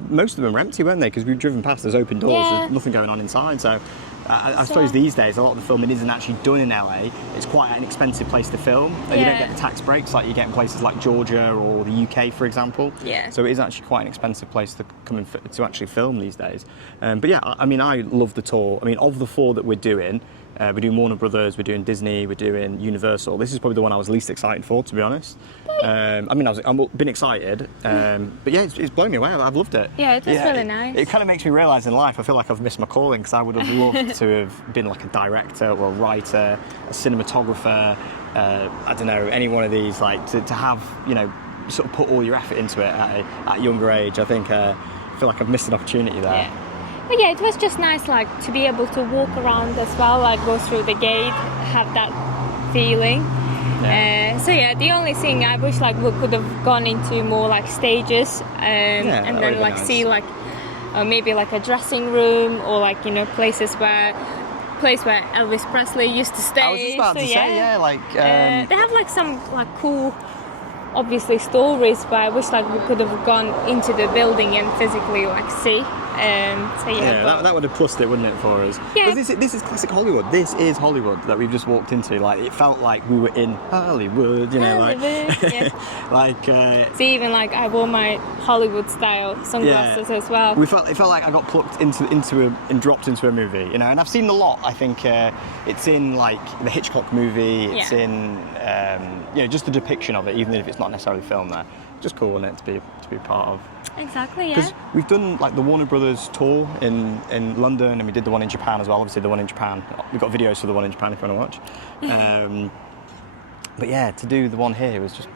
Most of them were empty, weren't they? Because we've driven past. There's open doors. Yeah. There's nothing going on inside. So I suppose these days a lot of the filming isn't actually done in LA. It's quite an expensive place to film. You don't Yeah. get the tax breaks like you get in places like Georgia or the UK, for example. Yeah. So it is actually quite an expensive place to come and to actually film these days. But yeah, I mean, I love the tour. I mean, of the four that we're doing Warner Brothers, we're doing Disney, we're doing Universal. This is probably the one I was least excited for, to be honest. I mean, I've been excited, but yeah, it's blown me away. I've loved it. Yeah, it was really nice. It kind of makes me realise in life, I feel like I've missed my calling, because I would have loved to have been like a director or a writer, a cinematographer, I don't know, any one of these, like to have, you know, sort of put all your effort into it at a younger age. I think I feel like I've missed an opportunity there. Yeah. But yeah, it was just nice, like, to be able to walk around as well, like go through the gate, have that feeling. Yeah. So yeah, the only thing I wish like we could have gone into more like stages, and that then would've like been nice. see like maybe like a dressing room, or like, you know, place where Elvis Presley used to stay. I was just about to say, yeah, like they have like some like cool, obviously, stories, but I wish like we could have gone into the building and physically like see. So yeah, but that would have plussed it, wouldn't it, for us? Yeah. But this is classic Hollywood. This is Hollywood that we've just walked into. Like, it felt like we were in Hollywood, you know, Hollywood, like, yeah. like. See, even like I wore my Hollywood style sunglasses as well. It felt like I got plucked into and dropped into a movie, you know. And I've seen a lot. I think it's in like the Hitchcock movie. It's in you know, just the depiction of it, even if it's not necessarily filmed there. Just cool, isn't it, to be part of. Exactly, yeah. Because we've done like the Warner Brothers tour in London, and we did the one in Japan as well. Obviously, the one in Japan, we've got videos for the one in Japan if you want to watch. But yeah, to do the one here was just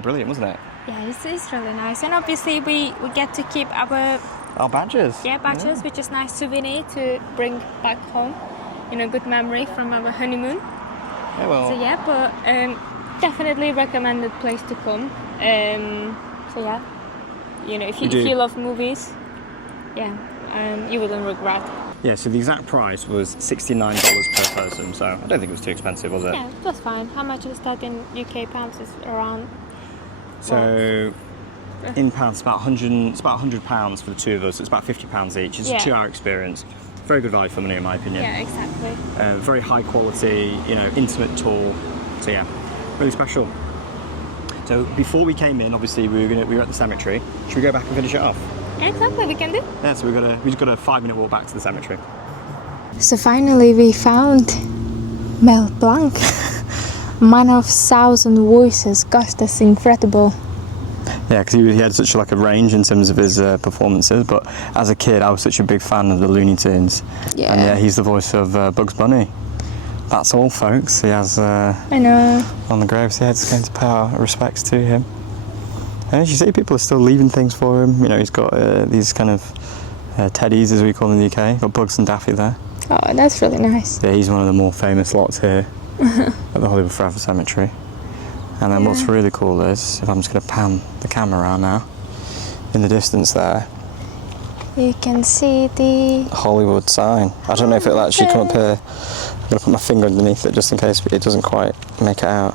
brilliant, wasn't it? Yeah, it's really nice, and obviously we get to keep our badges. badges, which is nice souvenir to bring back home. You know, good memory from our honeymoon. Yeah, well. So yeah, but definitely recommended place to come. So yeah, you know, if you love movies, yeah, you wouldn't regret. Yeah, so the exact price was $69 per person, so I don't think it was too expensive, was it? Yeah, it was fine. How much is that in UK pounds? It's around. So in pounds, it's about £100 for the two of us. It's about £50 each. It's a 2-hour experience. Very good value for money, in my opinion. Yeah, exactly. Very high quality, you know, intimate tour. So yeah, really special. So before we came in, obviously we were at the cemetery. Should we go back and finish it off? Exactly, we can do. Yeah, so we just got a 5-minute walk back to the cemetery. So finally we found Mel Blanc. Man of Thousand Voices. Gosh, that's incredible. Yeah, because he had such a range in terms of his performances. But as a kid, I was such a big fan of the Looney Tunes. Yeah. And yeah, he's the voice of Bugs Bunny. That's all, folks. He has I know. on the grave. So yeah, just going to pay our respects to him. And as you see, people are still leaving things for him. You know, he's got these kind of teddies, as we call them in the UK. Got Bugs and Daffy there. Oh, that's really nice. Yeah, he's one of the more famous lots here at the Hollywood Forever Cemetery. And then what's really cool is, if I'm just going to pan the camera around now, in the distance there, You can see the Hollywood sign. I don't know if it'll actually come up here. I'm going to put my finger underneath it just in case it doesn't quite make it out.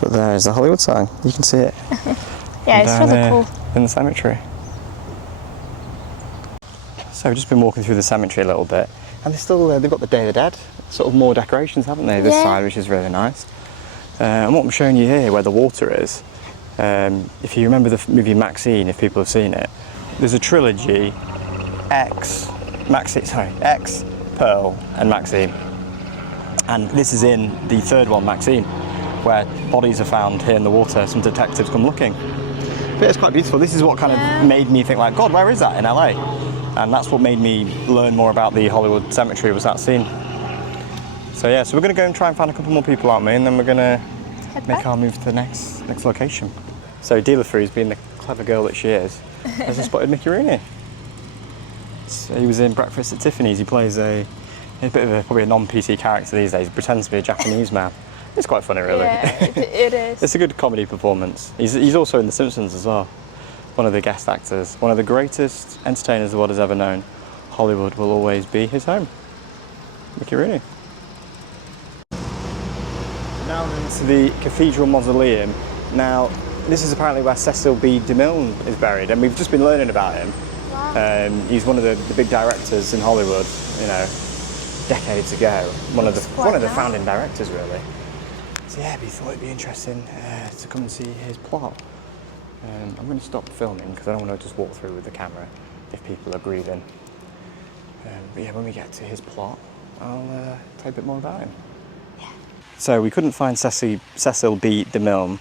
But there is the Hollywood sign. You can see it. yeah, it's down really there cool. in the cemetery. So we've just been walking through the cemetery a little bit, and they've got the Day of the Dead, sort of more decorations, haven't they, this side, which is really nice. And what I'm showing you here, where the water is, if you remember the movie Maxine, if people have seen it, there's a trilogy, X, Pearl, and Maxine. And this is in the third one, Maxine, where bodies are found here in the water. Some detectives come looking. But it's quite beautiful. This is what kind of made me think, like, God, where is that in LA? And that's what made me learn more about the Hollywood Cemetery, was that scene. So yeah, so we're going to go and try and find a couple more people, aren't we? And then we're going to make our move to the next location. So Dealer Fru's, being the clever girl that she is, has spotted Mickey Rooney. So he was in Breakfast at Tiffany's. He plays he's a bit of probably a non-PC character these days. He pretends to be a Japanese man. It's quite funny, really. Yeah, it is. It's a good comedy performance. He's also in The Simpsons as well. One of the guest actors. One of the greatest entertainers the world has ever known. Hollywood will always be his home. Mickey Rooney. Now into the Cathedral Mausoleum. Now, this is apparently where Cecil B. DeMille is buried, and we've just been learning about him. Wow. He's one of the big directors in Hollywood, you know, decades ago. One of the founding directors, really. So yeah, we thought it'd be interesting to come and see his plot. I'm going to stop filming because I don't want to just walk through with the camera if people are grieving. But yeah, when we get to his plot, I'll tell you a bit more about him. Yeah. So we couldn't find Cecil B. DeMille.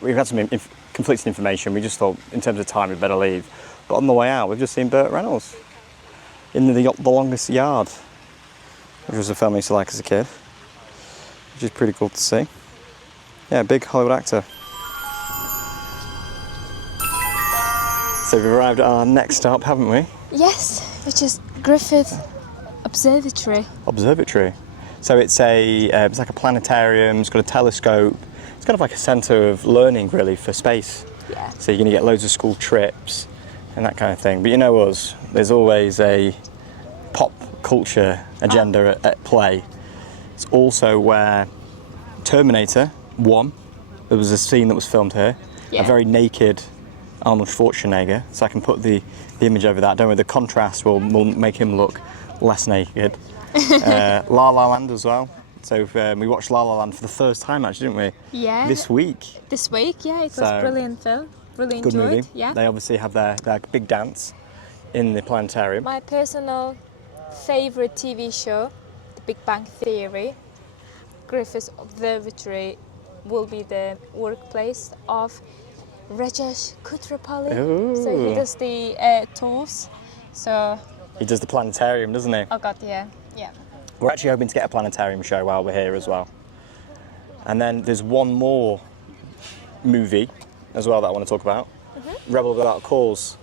We've had some conflicting information. We just thought, in terms of time, we'd better leave. But on the way out, we've just seen Burt Reynolds in The Longest Yard, which was a film I used to like as a kid, which is pretty cool to see. Yeah, big Hollywood actor. So we've arrived at our next stop, haven't we? Yes, which is Griffith Observatory. Observatory. So it's like a planetarium. It's got a telescope. It's kind of like a centre of learning, really, for space. Yeah. So you're going to get loads of school trips and that kind of thing. But you know us, there's always a pop culture agenda at play. It's also where Terminator 1, there was a scene that was filmed here, a very naked Arnold Schwarzenegger, so I can put the image over that. Don't worry, the contrast will make him look less naked. La La Land as well. So we watched La La Land for the first time, actually, didn't we? Yeah. This week. This week, yeah, it was a brilliant film. Really Good enjoyed. movie. Yeah. They obviously have their big dance in the planetarium. My personal favourite TV show, The Big Bang Theory. Griffith Observatory will be the workplace of Rajesh Kutrapali. Ooh. So he does the tours. So He does the planetarium, doesn't he? oh god, yeah. We're actually hoping to get a planetarium show while we're here as well. And then there's one more movie as well that I want to talk about. Rebel Without a Cause.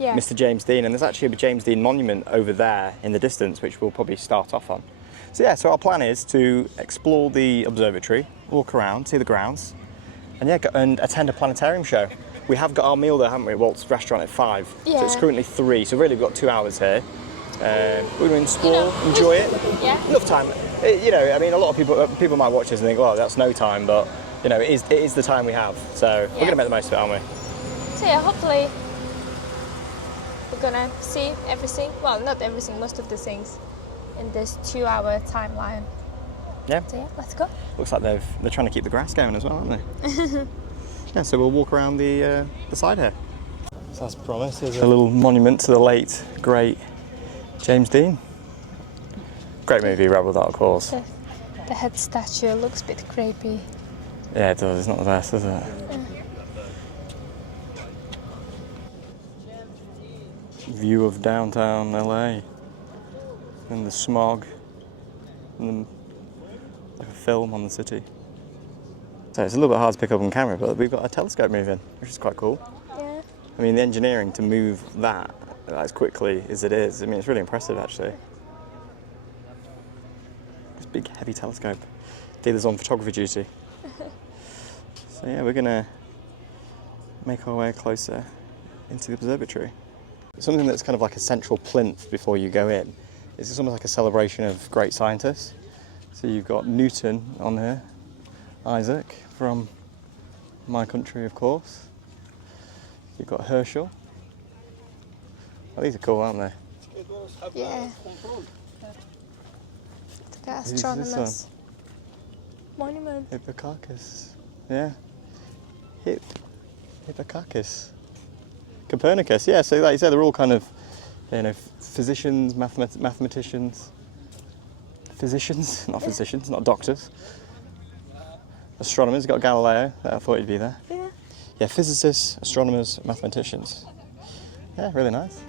Yeah. Mr. James Dean, and there's actually a James Dean monument over there in the distance, which we'll probably start off on. So yeah, so our plan is to explore the observatory, walk around, see the grounds, and yeah, go and attend a planetarium show. We have got our meal there, haven't we, at Walt's restaurant at 5. Yeah. So it's currently 3, so really we've got 2 hours here. We're going to explore, enjoy it. Yeah. Enough time. You know, I mean, a lot of people might watch this and think, well, that's no time, but you know, it is the time we have. So we're going to make the most of it, aren't we? So yeah, hopefully we're gonna see everything. Well, not everything, most of the things in this 2-hour timeline. Yeah. So yeah, let's go. Looks like they're trying to keep the grass going as well, aren't they? Yeah, so we'll walk around the side here. So as promised, there's a little monument to the late, great James Dean. Great movie, Rebel Without a Cause. The head statue looks a bit creepy. Yeah, it does. It's not the best, is it? View of downtown LA and the smog and like a film on the city. So it's a little bit hard to pick up on camera, but we've got a telescope moving, which is quite cool. Yeah. I mean, the engineering to move that as quickly as it is, I mean, it's really impressive, actually. This big, heavy telescope. Dealer's on photography duty. So yeah, we're gonna make our way closer into the observatory. Something that's kind of like a central plinth before you go in is it's almost like a celebration of great scientists. So you've got Newton on here, Isaac from my country, of course. You've got Herschel. Oh, these are cool, aren't they? Yeah. The astronomers. Monument. Hipparchus. Yeah. Hipparchus. Copernicus. Yeah. So, like you said, they're all kind of, you know, physicians, mathematicians. Physicians, not physicians, not doctors. Astronomers. You've got Galileo. I thought he'd be there. Yeah. Yeah. Physicists, astronomers, mathematicians. Yeah. Really nice.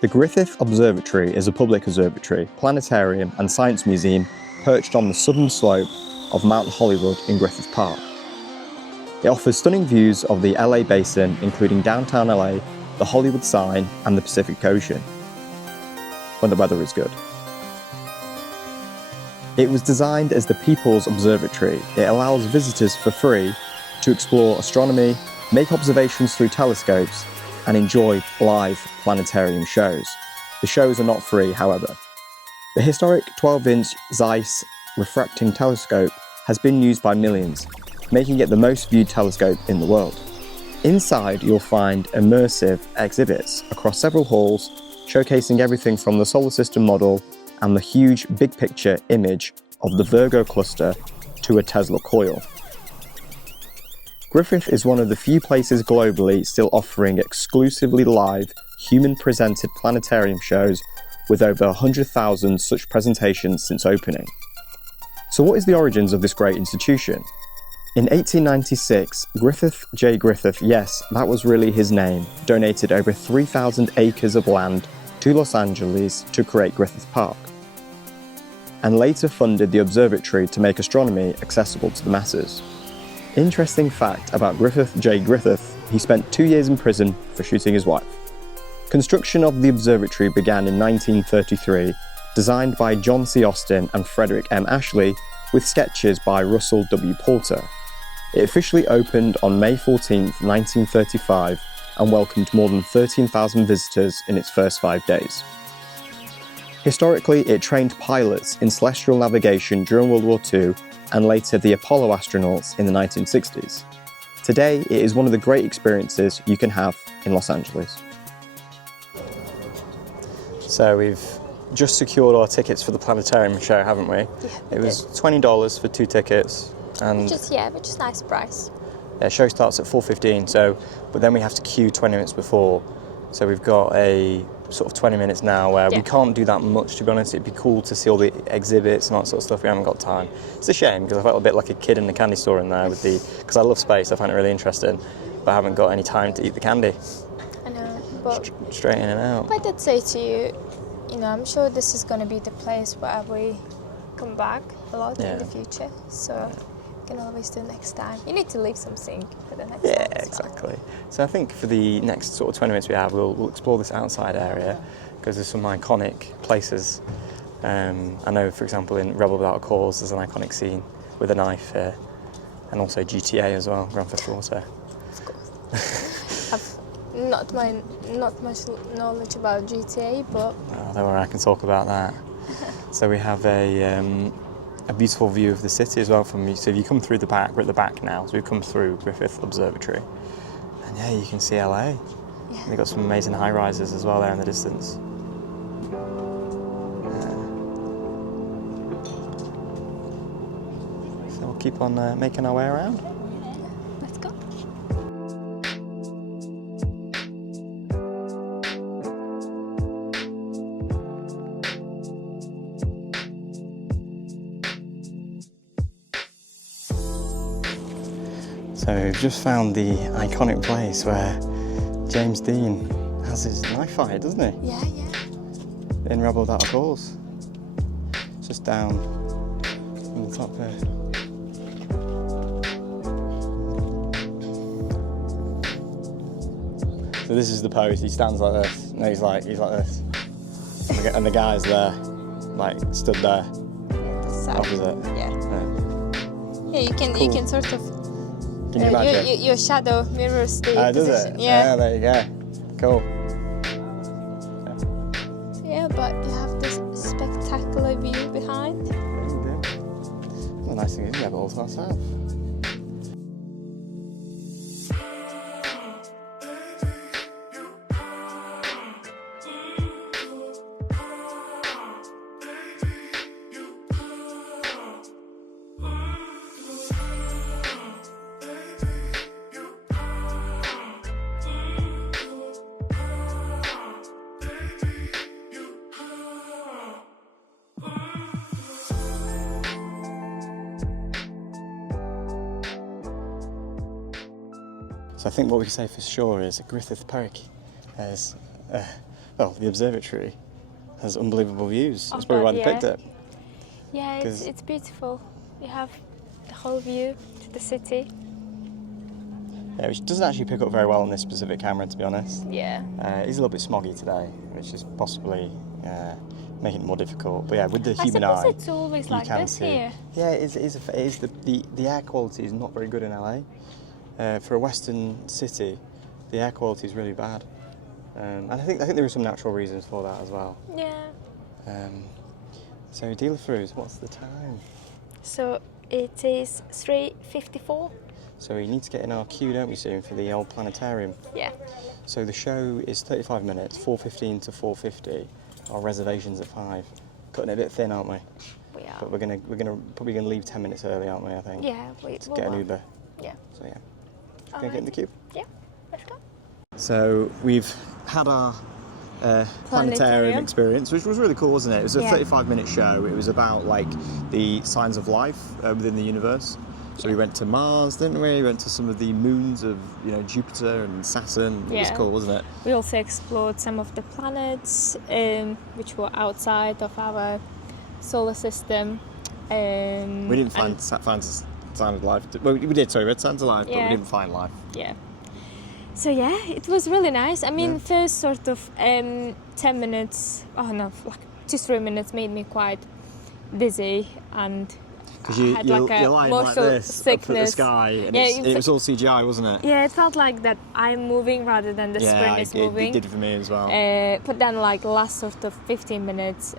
The Griffith Observatory is a public observatory, planetarium and science museum perched on the southern slope of Mount Hollywood in Griffith Park. It offers stunning views of the LA basin, including downtown LA, the Hollywood sign and the Pacific Ocean, when the weather is good. It was designed as the People's Observatory. It allows visitors for free to explore astronomy, make observations through telescopes, and enjoy live planetarium shows. The shows are not free, however. The historic 12-inch Zeiss refracting telescope has been used by millions, making it the most viewed telescope in the world. Inside, you'll find immersive exhibits across several halls, showcasing everything from the solar system model and the huge big picture image of the Virgo cluster to a Tesla coil. Griffith is one of the few places globally still offering exclusively live, human-presented planetarium shows with over 100,000 such presentations since opening. So what is the origins of this great institution? In 1896, Griffith J. Griffith, yes, that was really his name, donated over 3,000 acres of land to Los Angeles to create Griffith Park, and later funded the observatory to make astronomy accessible to the masses. Interesting fact about Griffith J. Griffith, he spent 2 years in prison for shooting his wife. Construction of the observatory began in 1933, designed by John C. Austin and Frederick M. Ashley, with sketches by Russell W. Porter. It officially opened on May 14, 1935, and welcomed more than 13,000 visitors in its first 5 days. Historically, it trained pilots in celestial navigation during World War II and later the Apollo astronauts in the 1960s. Today, it is one of the great experiences you can have in Los Angeles. So we've just secured our tickets for the planetarium show, haven't we? Yeah, it was $20 for 2 tickets, and which is nice price. the show starts at 4:15. But then we have to queue 20 minutes before. So we've got a sort of 20 minutes now where we can't do that much, to be honest. It'd be cool to see all the exhibits and all that sort of stuff. We haven't got time. It's a shame because I felt a bit like a kid in the candy store in there because I love space. I find it really interesting, but I haven't got any time to eat the candy. I know, but Straight in and out. I did say to you, I'm sure this is going to be the place where we come back a lot in the future. So you can always do next time. You need to leave something for the next time. Yeah, exactly. So I think for the next sort of 20 minutes we have, we'll explore this outside area because there's some iconic places. I know, for example, in Rebel Without a Cause, there's an iconic scene with a knife here, and also GTA as well, Grand Theft Auto. Of course. I've not much knowledge about GTA, but Don't worry, I can talk about that. So we have a beautiful view of the city as well from you. So if you come through the back, we're at the back now, so we've come through Griffith Observatory. And yeah, you can see LA. yeah. They've got some amazing high rises as well there in the distance. So we'll keep on making our way around. Let's go. So we've just found the iconic place where James Dean has his knife fight, doesn't he? Yeah. In Rebel Without a Cause. Just down on the top there. So this is the pose. He stands like this. No, he's like this. And the guy's there, like stood there, opposite. Yeah. Yeah, you can sort of. Can you imagine? Your shadow mirrors the Does position. it? Yeah. There you go. Cool. Yeah, but you have this spectacular view behind. Well, the nice thing is we have it all to ourselves. So I think what we can say for sure is that Griffith has, the observatory has unbelievable views. That's probably why they picked it. Yeah, it's beautiful. You have the whole view to the city. Yeah, which doesn't actually pick up very well on this specific camera, to be honest. Yeah. It's a little bit smoggy today, which is possibly making it more difficult. But yeah, with the human eye, it's always like this here. Yeah, it is the air quality is not very good in LA. For a western city, the air quality is really bad, and I think there are some natural reasons for that as well. Yeah. So dealer throughs, what's the time? So it is 3:54. So we need to get in our queue, don't we, soon, for the old Planetarium. Yeah. So the show is 35 minutes, 4:15 to 4:50. Our reservations at 5. Cutting it a bit thin, aren't we? We are. But we're probably gonna leave 10 minutes early, aren't we? I think. Yeah. To get an Uber. Yeah. So yeah. Gonna get in the queue. Yeah. Let's go. So we've had our planetarium experience, which was really cool, wasn't it? It was a 35-minute show. It was about like the signs of life within the universe. So we went to Mars, didn't we? We went to some of the moons of, Jupiter and Saturn. It was cool, wasn't it? We also explored some of the planets which were outside of our solar system. We didn't find signs of life. Well, we did. Sorry, we had signs of life, but we didn't find life. Yeah. So yeah, it was really nice. I mean, first sort of 10 minutes, like 2-3 minutes made me quite dizzy, and because I had you're like a lying motion like this sickness. up at the sky, and it was all CGI, wasn't it? Yeah, it felt like that I'm moving rather than the screen is moving. It did for me as well. But then like last sort of 15 minutes,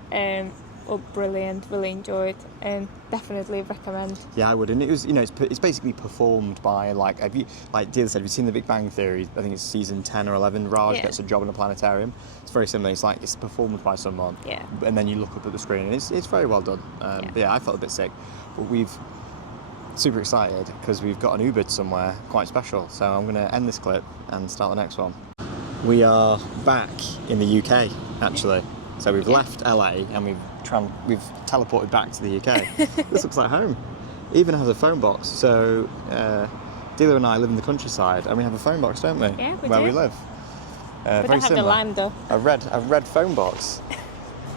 brilliant, really enjoyed, and definitely recommend. Yeah, I would, and it was, it's basically performed by Dealer said, have you seen The Big Bang Theory? I think it's season 10 or 11. Raj gets a job in a planetarium. It's very similar. It's performed by someone. Yeah. And then you look up at the screen, and it's very well done. But yeah, I felt a bit sick, but we've super excited because we've got an Uber to somewhere quite special. So I'm going to end this clip and start the next one. We are back in the UK, actually. So we've left LA and we've teleported back to the UK. This looks like home. It even has a phone box. So Dealer and I live in the countryside, and we have a phone box, don't we? Yeah, we where do. we live. We don't have the lime though. A red phone box.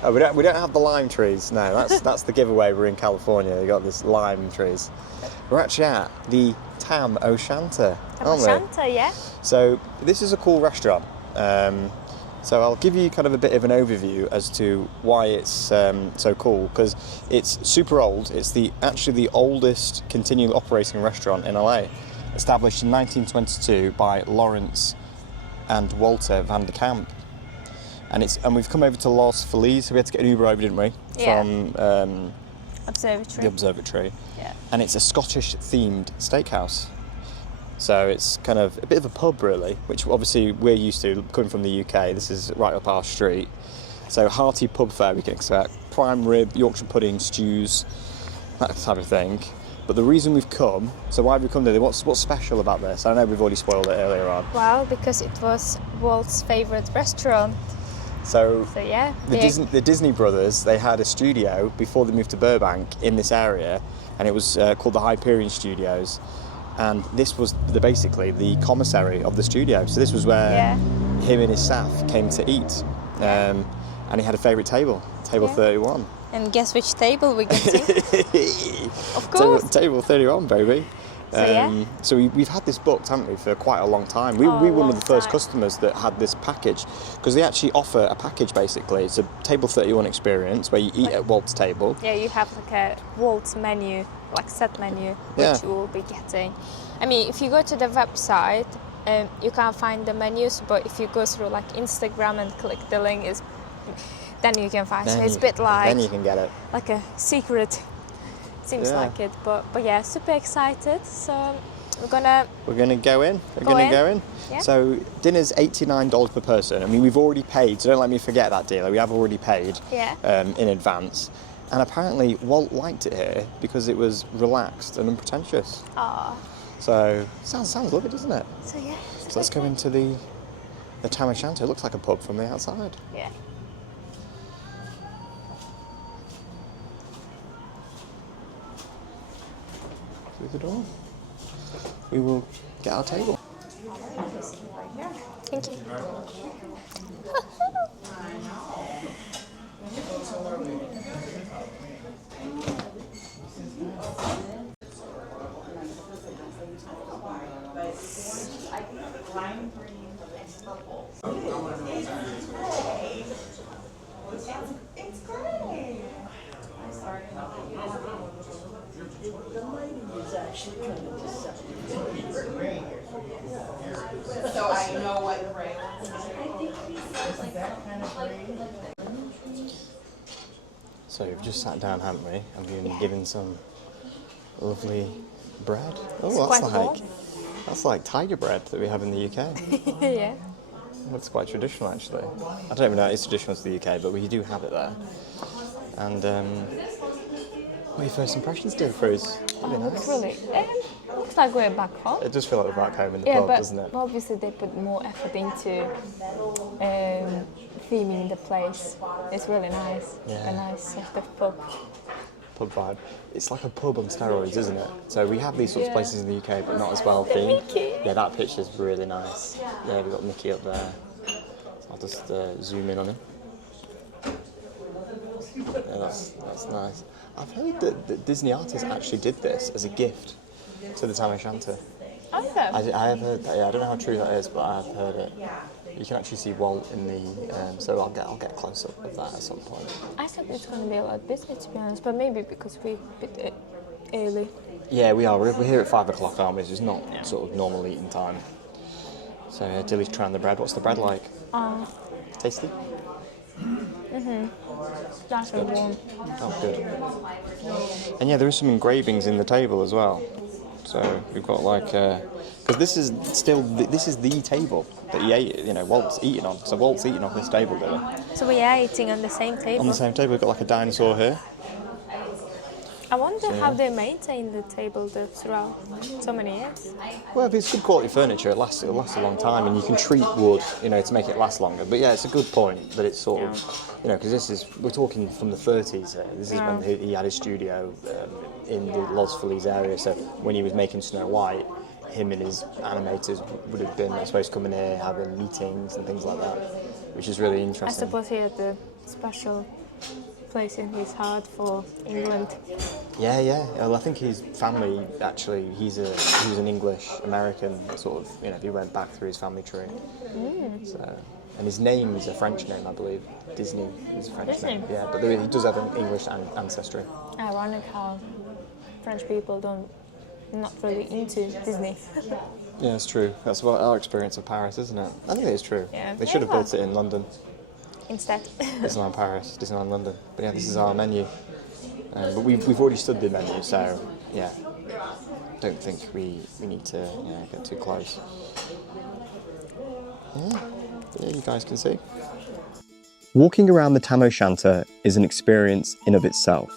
Oh, we don't have the lime trees. No, that's the giveaway. We're in California. They got this lime trees. We're actually at the Tam O-Shanter, aren't we? O-Shanter, yeah. So this is a cool restaurant. So I'll give you kind of a bit of an overview as to why it's so cool, because it's super old. It's actually the oldest continually operating restaurant in LA, established in 1922 by Lawrence and Walter van der Kamp. And we've come over to Los Feliz, so we had to get an Uber over, didn't we? Yeah. From Observatory. the observatory. Yeah. And it's a Scottish-themed steakhouse. So it's kind of a bit of a pub, really, which obviously we're used to coming from the UK. This is right up our street. So hearty pub fare we can expect. Prime rib, Yorkshire pudding, stews, that type of thing. But the reason we've come, so why have we come there? What's special about this? I know we've already spoiled it earlier on. Well, because it was Walt's favourite restaurant. So yeah. The Disney brothers, they had a studio before they moved to Burbank in this area, and it was called the Hyperion Studios. And this was basically the commissary of the studio. So this was where him and his staff came to eat. And he had a favourite table, table 31. And guess which table we got to? Of course. Table 31, baby. So yeah. So we've had this booked, haven't we, for quite a long time. We were one of the first time. customers that had this package, because they actually offer a package basically. It's a Table 31 experience where you eat at Walt's table. Yeah, you have like a Walt's menu, like set menu, Yeah. which you will be getting. I mean, if you go to the website, you can't find the menus, but if you go through like Instagram and click the link, then you can find. So it's a bit like then you can get it. like a secret. Seems Yeah. like it, but yeah, super excited. So we're gonna go in. We're Go gonna in. go in. Yeah. So dinner's $89 per person. I mean, we've already paid, so don't let me forget that deal. We have already paid in advance. And apparently Walt liked it here because it was relaxed and unpretentious. Ah. So sounds lovely, doesn't it? So yeah. So let's go into the O-Shanter. It looks like a pub from the outside. Yeah. Through the door. We will get our table. Thank you. So I know what gray So we've just sat down, haven't we? And we've been given some lovely bread. Oh, quite full. that's like tiger bread that we have in the UK. Yeah. Looks quite traditional, actually. I don't even know if it's traditional to the UK, but we do have it there. And what are your first impressions, dear Fruits? Really nice. Really. Looks like we're back home. It does feel like we're back home in the Yeah, pub, but doesn't it? obviously they put more effort into theming the place. It's really nice. Yeah. A nice sort of pub. Pub vibe. It's like a pub on steroids, isn't it? So we have these sorts of places in the UK, but not as well themed. Mickey. Yeah, that picture's really nice. Yeah, we've got Mickey up there. So I'll just zoom in on him. Yeah, that's nice. I've heard that Disney artists actually did this as a gift to the O-Shanter. Oh yeah. I have heard that. Yeah, I don't know how true that is, but I have heard it. You can actually see Walt in the. So I'll get a close up of that at some point. I thought it's going to be a lot busy, to be honest, but maybe because we're a bit early. Yeah, we are. We're here at 5 o'clock, aren't we? So it's not sort of normal eating time. So Dilly's trying the bread. What's the bread like? Tasty? Nice and warm. Oh, good. And yeah, there is some engravings in the table as well. So we've got like, because this is the table that he ate. You know, Walt's eating on. So Walt's eating off this table, Dilly. So we are eating on the same table. On the same table, we've got like a dinosaur here. I wonder how they maintain the table throughout so many years. Well, if it's good quality furniture, it'll last a long time, and you can treat wood, to make it last longer. But yeah, it's a good point that it's sort of, because we're talking from the 30s here. This is when he had his studio in the Los Feliz area. So when he was making Snow White, him and his animators would have been, I suppose, coming here, having meetings and things like that, which is really I interesting. suppose he had a special place in his heart for England. Yeah. Well, I think his family actually, he was an English American sort of. He went back through his family tree. So, and his name is a French name, I believe. Disney is a French name. Yeah, but he does have an English ancestry. Ironic how French people not really into Disney. Yeah, it's true. That's what our experience of Paris, isn't it? I think it is true. Yeah. They should have built it in London. Instead. Disneyland Paris, Disneyland London. But yeah, this is our menu. But we've already studied the menu, so yeah, don't think we need to get too close. Yeah, you guys can see. Walking around the O-Shanter is an experience in of itself.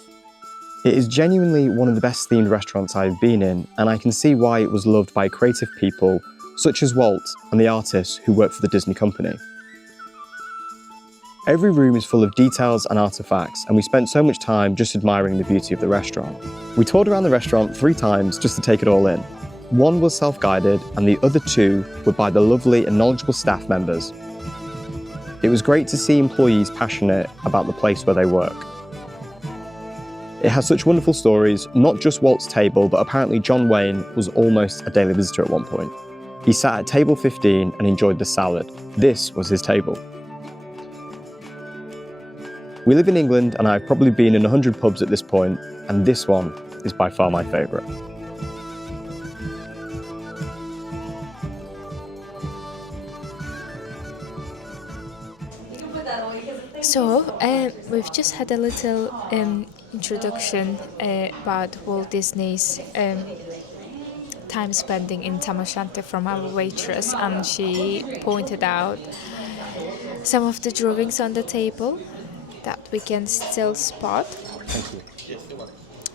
It is genuinely one of the best themed restaurants I've been in, and I can see why it was loved by creative people such as Walt and the artists who work for the Disney company. Every room is full of details and artifacts, and we spent so much time just admiring the beauty of the restaurant. We toured around the restaurant 3 times just to take it all in. 1 was self-guided, and the other 2 were by the lovely and knowledgeable staff members. It was great to see employees passionate about the place where they work. It has such wonderful stories, not just Walt's table, but apparently John Wayne was almost a daily visitor at one point. He sat at table 15 and enjoyed the salad. This was his table. We live in England and I've probably been in 100 pubs at this point, and this one is by far my favourite. So, we've just had a little introduction about Walt Disney's time spending in O-Shanter from our waitress, and she pointed out some of the drawings on the table that we can still spot. Thank you.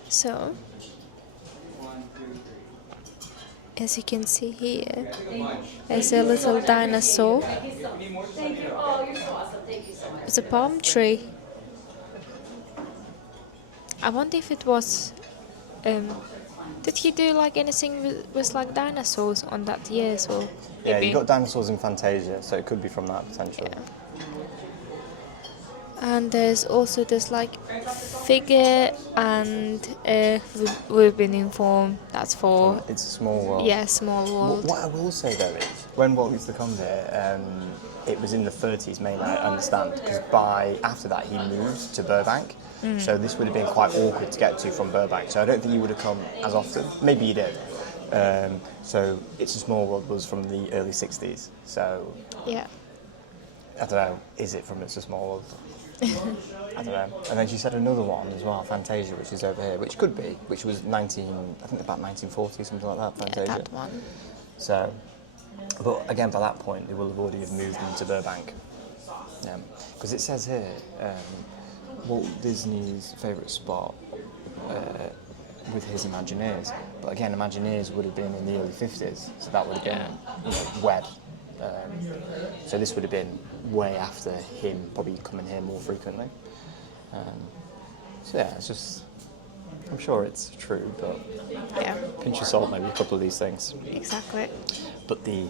So, as you can see here, there's a little dinosaur. It's a palm tree. I wonder if it was. Did he do like anything with like dinosaurs on that year? So Yeah, maybe. you've got dinosaurs in Fantasia, so it could be from that potentially. Yeah. And there's also this like figure, and we've been informed that's for It's a small world. small world. What I will say though is, when Walt used to come here, it was in the 30s mainly, I understand, because after that he moved to Burbank, so this would have been quite awkward to get to from Burbank, so I don't think he would have come as often. Maybe he did. So It's a Small World was from the early 60s, so Yeah. I don't know, is it from It's a Small World? I don't know. And then she said another one as well, Fantasia, which is over here, which could be, which was about 1940, something like that, Fantasia. Yeah, that one. So, but again, by that point, they will have already moved into Burbank. Because it says here, Walt Disney's favourite spot with his Imagineers. But again, Imagineers would have been in the early 50s, so that would have been web. So this would have been way after him probably coming here more frequently. So yeah, it's just, I'm sure it's true, but Yeah, pinch of salt maybe a couple of these things. exactly. But the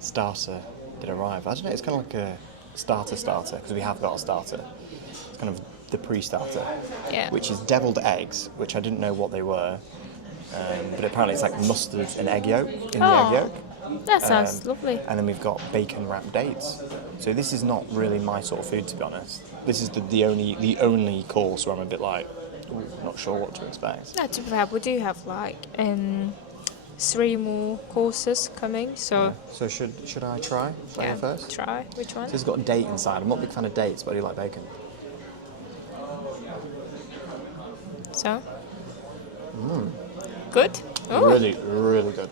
starter did arrive. I don't know, it's kind of like a starter, because we have got a starter. It's kind of the pre-starter, Yeah. which is deviled eggs, which I didn't know what they were. But apparently it's like mustard and egg yolk in the egg yolk. That sounds lovely. And then we've got bacon wrapped dates. So this is not really my sort of food, to be honest. This is the only course where I'm a bit like, ooh, not sure what to expect. No, to be fair, we do have like 3 more courses coming, so So should I try? Should I yeah, go first? try. Which one? So it's got a date inside. I'm not a big fan of dates, but I do like bacon. So good. Oh, Really, really good.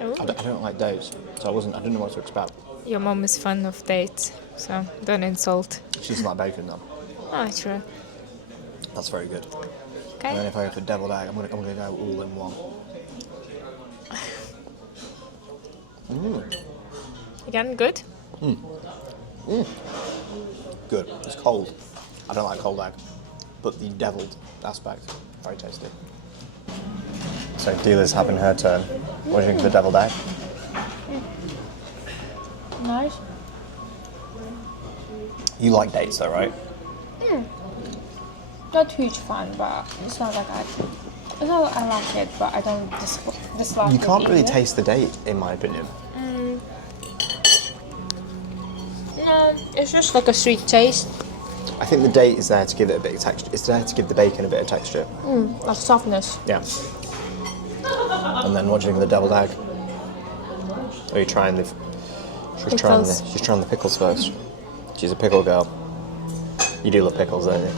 oh. I don't like dates, so I didn't know what to expect. Your mom is fond of dates, so don't insult. She doesn't like bacon though. Oh, true. That's very good. And then Okay. if I go for deviled egg, I'm gonna go all in one. Again, good. Good. It's cold. I don't like cold egg, but the deviled aspect, very tasty. So Deela's having her turn. What do you think of the deviled egg? Nice. You like dates though, right? Not huge fan, but it's not like it's not like I like it, but I don't dislike You it can't really either. taste the date, in my opinion. No, it's just like a sweet taste, I think the date is there to give it a bit of texture. It's there to give the bacon a bit of texture. like softness. Yeah. And then what do you think of the deviled egg? Are you trying the? She's trying the pickles first. She's a pickle girl. You do love pickles, don't you?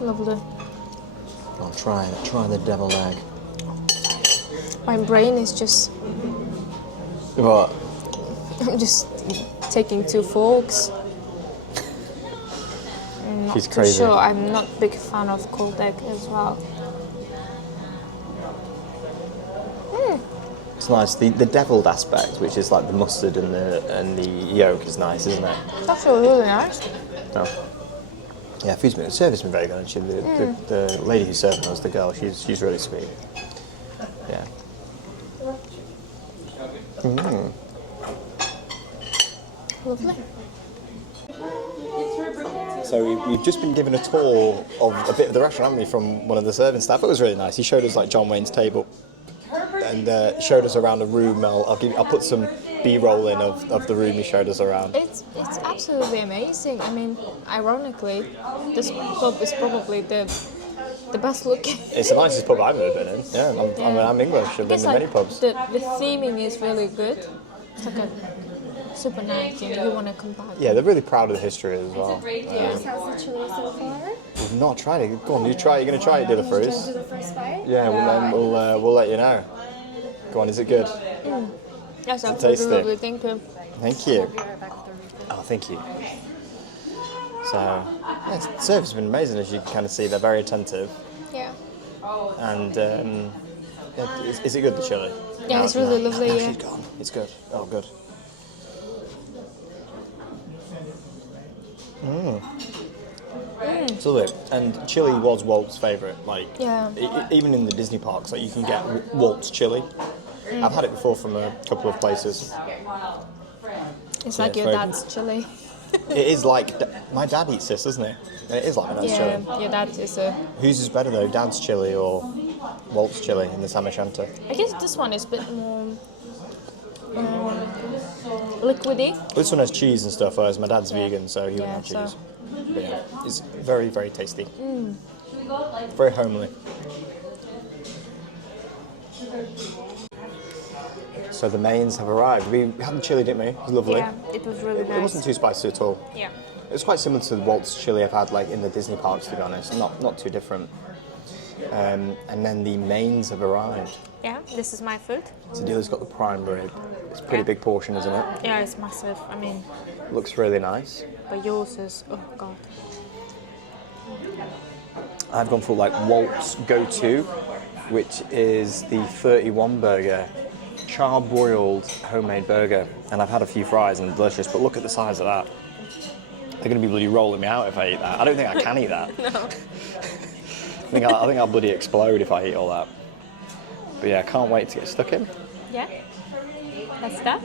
Lovely. I'll try the deviled egg. My brain is just, What? I'm just taking 2 forks. She's For crazy. sure, I'm not a big fan of cold egg as well. It's nice. The deviled aspect, which is like the mustard and the yolk, is nice, isn't it? It's actually really nice. No. Yeah, the service has been very good. Actually, the lady who's serving us, the girl, she's really sweet. Yeah. Lovely. we've just been given a tour of a bit of the restaurant, haven't we, from one of the serving staff. It was really nice. He showed us like John Wayne's table and showed us around a room. I'll put some B-roll in of the room he showed us around. It's absolutely amazing. I mean, ironically, this pub is probably the best looking. It's the nicest pub I've ever been in. Yeah, I'm English. I've been in many pubs. The theming is really good. It's like a super nice, you want to come back. Yeah, they're really proud of the history as well. Yeah. How's the chili so far? We've not tried it. Go on, you try it. You're going to try it, Dilla Do Fruits? the first bite? Yeah, well then we'll let you know. Go on, is it good? That's it absolutely tasty? lovely. Thank you. Thank you. I'll be right back with the refill. Oh, thank you. So, yeah, the service has been amazing, as you can kind of see. They're very attentive. Yeah. And is it good, the chili? Yeah, No, it's really lovely. No, Yeah. she's gone. It's good. Oh, good. It's lovely. And chili was Walt's favourite. Like, Yeah. even in the Disney parks, like you can get Walt's chili. I've had it before from a couple of places. It's Yeah, like your very dad's chili. It is like my dad eats this, doesn't it? And it is like my dad's Yeah, chili. your dad is a. Whose is better though, Dad's chili or Walt's chili in the O-Shanter? I guess this one is a bit more liquidy. This one has cheese and stuff, whereas my dad's vegan, so he wouldn't Yeah, have so- cheese. But yeah, it's very, very tasty. Very homely. So the mains have arrived. We had the chili, didn't we? It was lovely. Yeah, it was really nice. It wasn't too spicy at all. Yeah. It was quite similar to the Walt's chili I've had like in the Disney parks, to be honest. Not too different. And then the mains have arrived. Yeah, this is my food. So Dilla's got the prime rib. It's a pretty big portion, isn't it? Yeah, it's massive. I mean, Looks really nice. but yours is, oh god. I've gone for like Walt's go-to, which is the 31 burger, charbroiled homemade burger. And I've had a few fries and they're delicious, but look at the size of that. They're going to be bloody rolling me out if I eat that. I don't think I can eat that. No. I think I'll bloody explode if I eat all that. But yeah, I can't wait to get stuck in. Yeah? That's that?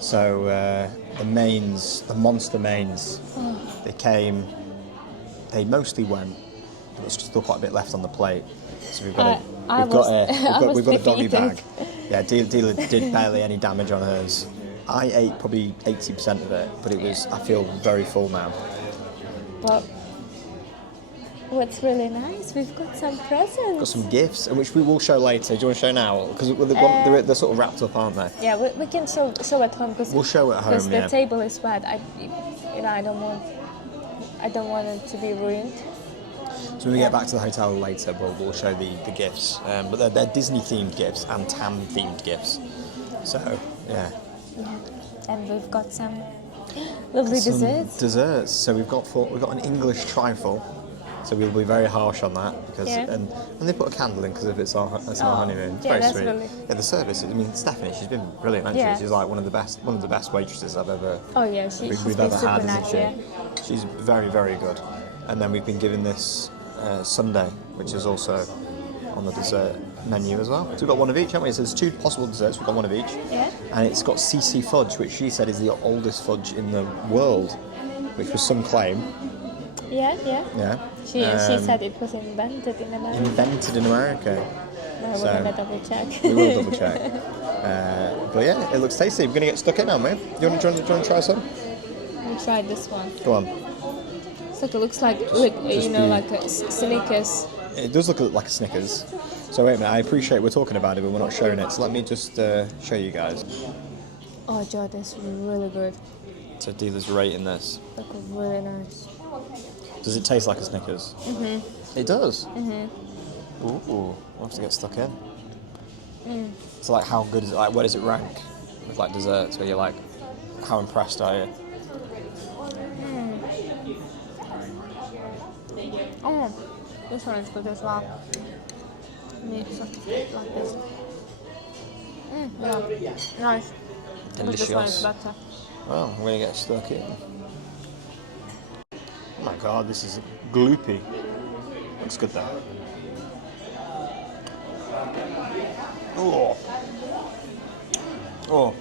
So the mains, the monster mains, they mostly went. There was still quite a bit left on the plate. So we've got a doggy defeated. bag. Yeah, Dealer did barely any damage on hers. I ate probably 80% of it, but I feel very full now. But what's really nice, we've got some presents. Got some gifts, and which we will show later. Do you want to show now? Because they're sort of wrapped up, aren't they? Yeah, we can show at home because We'll show at home, because yeah. the table is wet. I don't want it to be ruined. So when we get back to the hotel later, we'll show the gifts. But they're Disney-themed gifts and Tam-themed gifts. So, yeah. Yeah, and we've got some lovely Some desserts. desserts. So we've got an English trifle. So we'll be very harsh on that because Yeah. and they put a candle in because of it's our honeymoon. It's Yeah, very that's sweet. really- Yeah, the service. I mean, Stephanie, she's been brilliant, hasn't Yeah. she? She's like one of the best waitresses I've ever Oh yeah, she's we've been ever super had, nice. isn't she? Yeah. She's very, very good. And then we've been given this sundae, which is also on the dessert menu as well. So we've got one of each, haven't we? So there's two possible desserts. We've got one of each. Yeah. And it's got CC fudge, which she said is the oldest fudge in the world, which was some claim. Yeah, yeah. Yeah. She said it was invented in America. Invented in America. Well, so- we're gonna double check. We will double check. But yeah, it looks tasty. We're going to get stuck in, aren't we? Do you want to try some? We'll try this one. Go on. It's like it looks like like a Snickers. It does look like a Snickers. So wait a minute, I appreciate we're talking about it, but we're not showing it. So let me just show you guys. Oh, Joe, that's really good. So Dealer's rating this. Like really nice. Does it taste like a Snickers? Mm-hmm. It does? Mm-hmm. Ooh, we'll have to get stuck in. So like how good is it? Like where does it rank with like desserts? Where you're like, how impressed are you? Oh, this one is good as well. Mix of like this. Yeah, nice. But this one is Delicious. better. Well, I'm going to get stuck in. Oh my god, this is gloopy. Looks good though. Oh. Oh.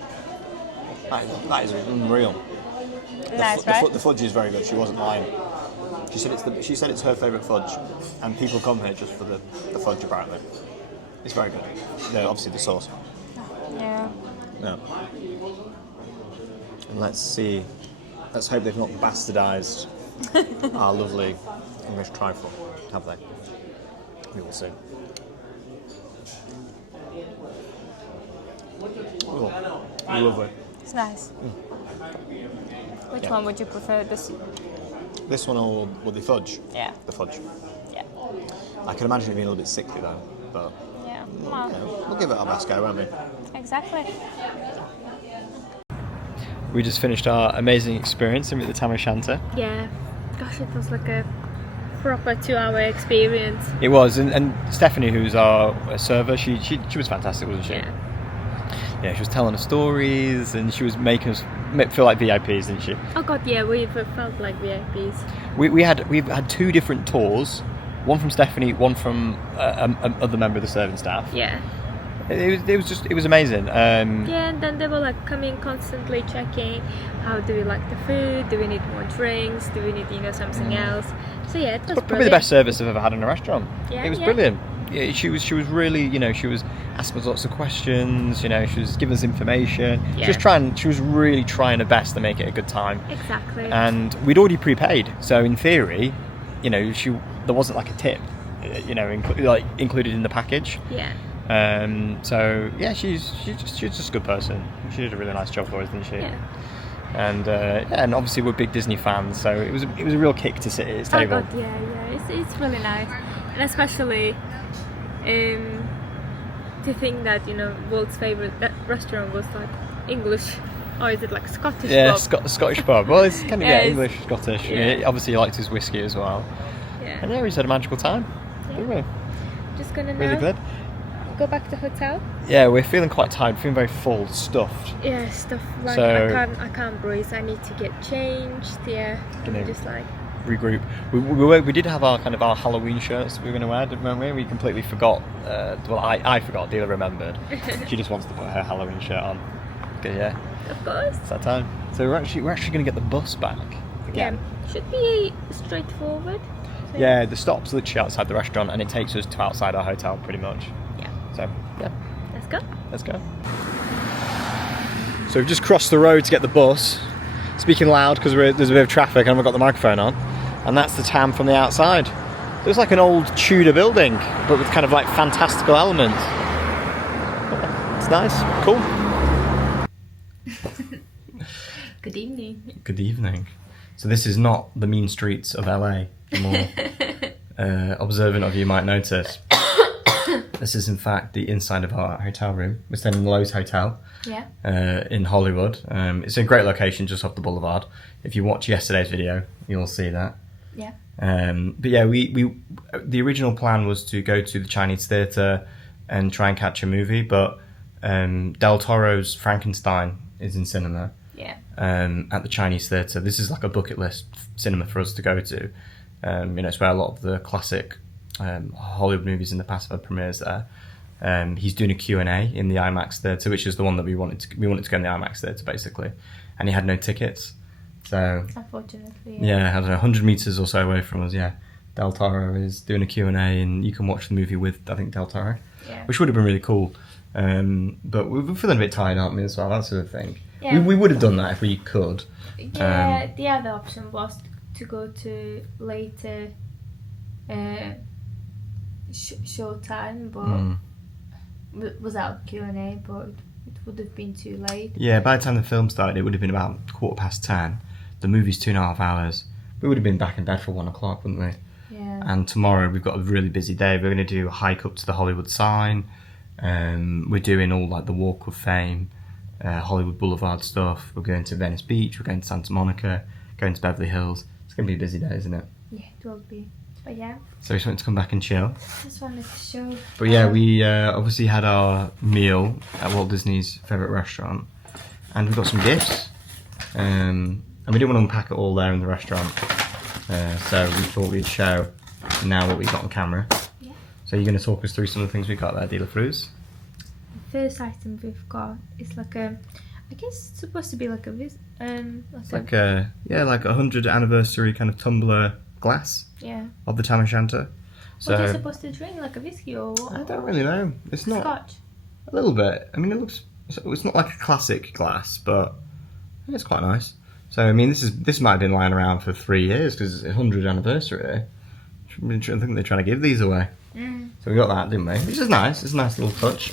That is unreal. Nice, right? The fudge is very good. She wasn't lying. She said it's her favourite fudge, and people come here just for the fudge apparently. It's very good. Obviously the sauce. Yeah. Yeah. And let's see. Let's hope they've not bastardised our lovely English trifle, have they? We will see. Oh, lovely. It's nice. Which one would you prefer? This one or the fudge? Yeah. The fudge. Yeah. I can imagine it being a little bit sickly though, but Yeah. we'll give it our best go, won't we? Exactly. We just finished our amazing experience in the O-Shanter. Yeah. Gosh, it was like a proper 2-hour experience. It was, and Stephanie, who's our server, she was fantastic, wasn't she? Yeah. Yeah, she was telling us stories, and she was making us feel like VIPs, didn't she? Oh god, yeah, we felt like VIPs. We've had 2 different tours, one from Stephanie, one from other member of the serving staff. Yeah. It was amazing. Yeah, and then they were like coming constantly checking how do we like the food, do we need more drinks, do we need something else. So yeah, it was Probably the best service I've ever had in a restaurant. Yeah, it was yeah. brilliant. Yeah, she was really, she was asking us lots of questions, she was giving us information. Yeah. She was really trying her best to make it a good time. Exactly. And we'd already prepaid, so in theory, there wasn't like a tip, included in the package. Yeah. So yeah, she's just a good person. She did a really nice job for us, didn't she? Yeah. And obviously we're big Disney fans, so it was a real kick to sit at his table. Oh god, yeah, it's really nice, and especially to think that Walt's favorite restaurant was like English, or is it like Scottish? Yeah, pub? Scottish pub. Well, it's kind of Yeah, English, Scottish. yeah. Obviously, he liked his whiskey as well. Yeah. And yeah, we had a magical time. Didn't we? Just gonna Really now good. go back to the hotel. Yeah, we're feeling quite tired. Feeling very full, stuffed. Yeah, stuff like So- I can't breathe. I need to get changed. Yeah, just like Regroup. We did have our Halloween shirts we were going to wear, didn't we? We completely forgot. I forgot. Dealer remembered. She just wants to put her Halloween shirt on. Okay, yeah, of course. it's that time. So we're actually going to get the bus back again. Yeah, should be straightforward. So Yeah, the stop's literally outside the restaurant, and it takes us to outside our hotel pretty much. Yeah. So yeah, Let's go. let's go. So we've just crossed the road to get the bus. Speaking loud because there's a bit of traffic and I've got the microphone on. And that's the town from the outside. So it's like an old Tudor building, but with kind of like fantastical elements. It's nice, cool. Good evening. Good evening. So this is not the mean streets of LA. The more observant of you might notice. This is in fact the inside of our hotel room. We're staying in the Lowe's Hotel. Yeah. In Hollywood. It's a great location just off the boulevard. If you watch yesterday's video, you'll see that. Yeah. But yeah, we the original plan was to go to the Chinese theatre and try and catch a movie, but Del Toro's Frankenstein is in cinema. Yeah. At the Chinese theatre. This is like a bucket list cinema for us to go to. It's where a lot of the classic Hollywood movies in the past have had premieres there. He's doing a Q&A in the IMAX theatre, which is the one that we wanted to go in the IMAX theatre basically, and he had no tickets. So Unfortunately. yeah, I don't know, 100 metres or so away from us, yeah. Del Toro is doing a Q&A and you can watch the movie with, I think, Del Toro, Yeah. which would have been really cool. But we're feeling a bit tired, aren't we, as well? That's the thing. Yeah. We would have done that if we could. Yeah, the other option was to go to later showtime, but without Q&A, but it would have been too late. Yeah, by the time the film started, it would have been about 10:15. The movie's 2.5 hours. We would have been back in bed for 1 o'clock, wouldn't we? Yeah. And tomorrow we've got a really busy day. We're going to do a hike up to the Hollywood sign. We're doing all like the Walk of Fame, Hollywood Boulevard stuff. We're going to Venice Beach. We're going to Santa Monica. Going to Beverly Hills. It's going to be a busy day, isn't it? Yeah, it will be. But yeah, So we just wanted to come back and chill. just wanted to show. But yeah, we obviously had our meal at Walt Disney's favourite restaurant, and we got some gifts. And we didn't want to unpack it all there in the restaurant, so we thought we'd show now what we got on camera. Yeah. So you're going to talk us through some of the things we got there, Dealer Fruits? The first item we've got is like a I guess it's supposed to be like a It's like a 100th anniversary kind of tumbler glass of the Tam O'Shanter. So what are you supposed to drink, like a whiskey or what? I don't really know. It's not Scotch. a little bit. I mean, it's not like a classic glass, but it's quite nice. So I mean, this might have been lying around for 3 years because it's 100th anniversary. I think they're trying to give these away. So we got that, didn't we? Which is nice. It's a nice little touch.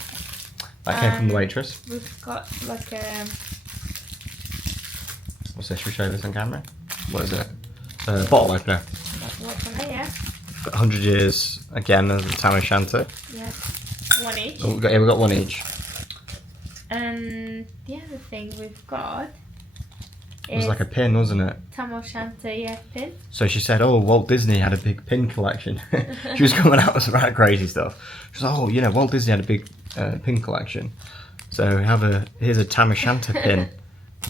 That came from the waitress. We've got like a... What's this? Should we show this on camera? What is it? Bottle opener. Yeah. 100 years again of the Tam O'Shanter. Yeah. One each. Oh, we got one each. And the other thing we've got It was is like a pin, wasn't it? Tam O'Shanter, pin. So she said, "Oh, Walt Disney had a big pin collection." She was coming out with some right crazy stuff. She was like, "Oh, you know, Walt Disney had a big pin collection. So here's a Tam O'Shanter pin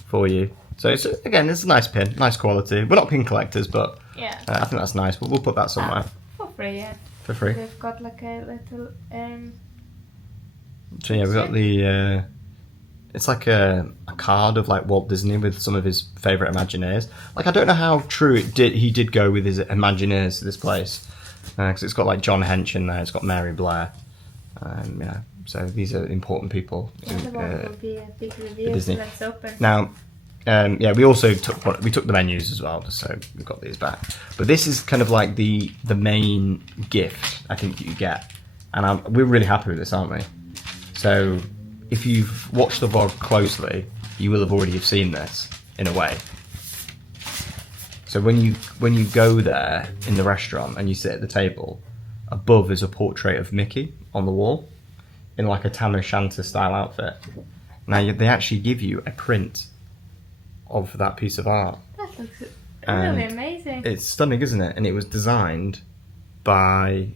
for you." So it's a nice pin, nice quality. We're not pin collectors, but Yeah. I think that's nice. But we'll put that somewhere For free, yeah. for free. We've got like a little So yeah, we got the. It's like a card of like Walt Disney with some of his favourite Imagineers. Like I don't know how true he did go with his Imagineers to this place, because it's got like John Hench in there. It's got Mary Blair, so these are important people. the one will be a big review. Disney. So let's open. Now, we also took the menus as well, just so we've got these back. But this is kind of like the main gift I think you get, and we're really happy with this, aren't we? So if you've watched the vlog closely, you will have already seen this in a way. So when you go there in the restaurant and you sit at the table, above is a portrait of Mickey on the wall in like a Tam O'Shanter style outfit. Now they actually give you a print of that piece of art. That looks And really amazing. It's stunning, isn't it? And it was designed by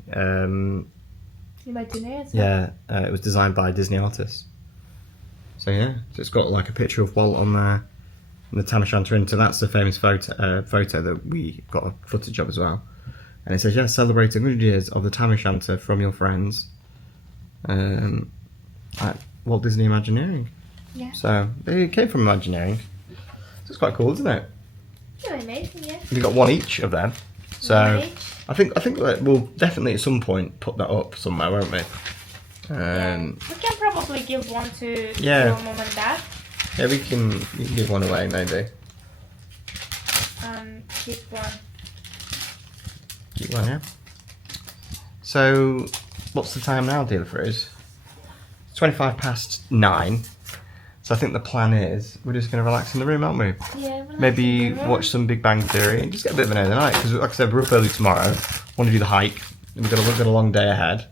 Imagineers. it was designed by Disney artists. So yeah, so it's got like a picture of Walt on there, and the Tam O'Shanter in. So that's the famous photo that we got a footage of as well. And it says, "Yeah, celebrating 100 years of the Tam O'Shanter from your friends at Walt Disney Imagineering." Yeah. So they came from Imagineering. So it's quite cool, isn't it? Really amazing, yeah. We got one each of them. So One each. I think that we'll definitely at some point put that up somewhere, won't we? We can probably give one to your mum and dad. Yeah, we can give one away maybe. Keep one. Keep one, yeah. So what's the time now, dear Frizz? It's 9:25. So I think the plan is we're just going to relax in the room, aren't we? Yeah. Maybe watch some Big Bang Theory and just get a bit of an early night, because like I said, we're up early tomorrow. Want to do the hike. We've got a long day ahead.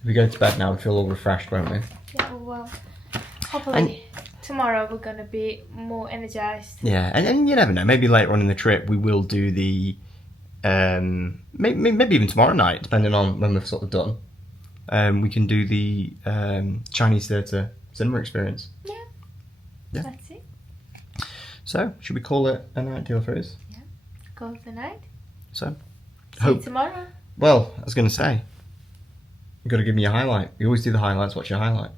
If we go to bed now, we feel all refreshed, won't we? Yeah, well, hopefully tomorrow we're going to be more energized. Yeah, and you never know. Maybe later on in the trip we will do the, maybe even tomorrow night, depending on when we've sort of done. We can do the Chinese theatre cinema experience. Yeah. Yeah. That's it. So, should we call it a night, deal, Frizz? Yeah. Call it a night. So, See you tomorrow. Well, I was going to say, you've got to give me a highlight. You always do the highlights. What's your highlight?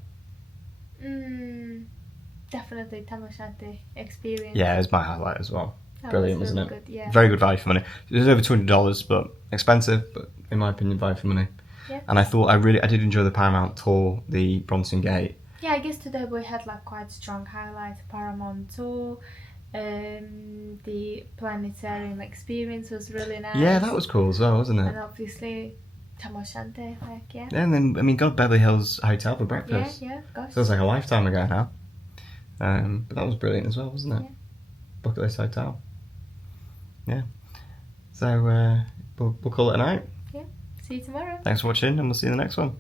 Definitely Tam O'Shanter experience. Yeah, it's my highlight as well. That Brilliant, was wasn't really it? good, yeah. Very good value for money. It was over $200, but expensive, but in my opinion, value for money. Yeah. And I thought I did enjoy the Paramount tour, the Bronson Gate. Yeah, I guess today we had like quite strong highlights. Paramount tour, the Planetarium experience was really nice. Yeah, that was cool as well, wasn't it? And obviously Tam O'Shanter, yeah. And then, I mean, God, Beverly Hills Hotel for breakfast. Yeah, gosh. Feels like a lifetime ago now. But that was brilliant as well, wasn't it? Yeah. Bucket List Hotel. Yeah. So, we'll call it a night. Yeah. See you tomorrow. Thanks for watching, and we'll see you in the next one.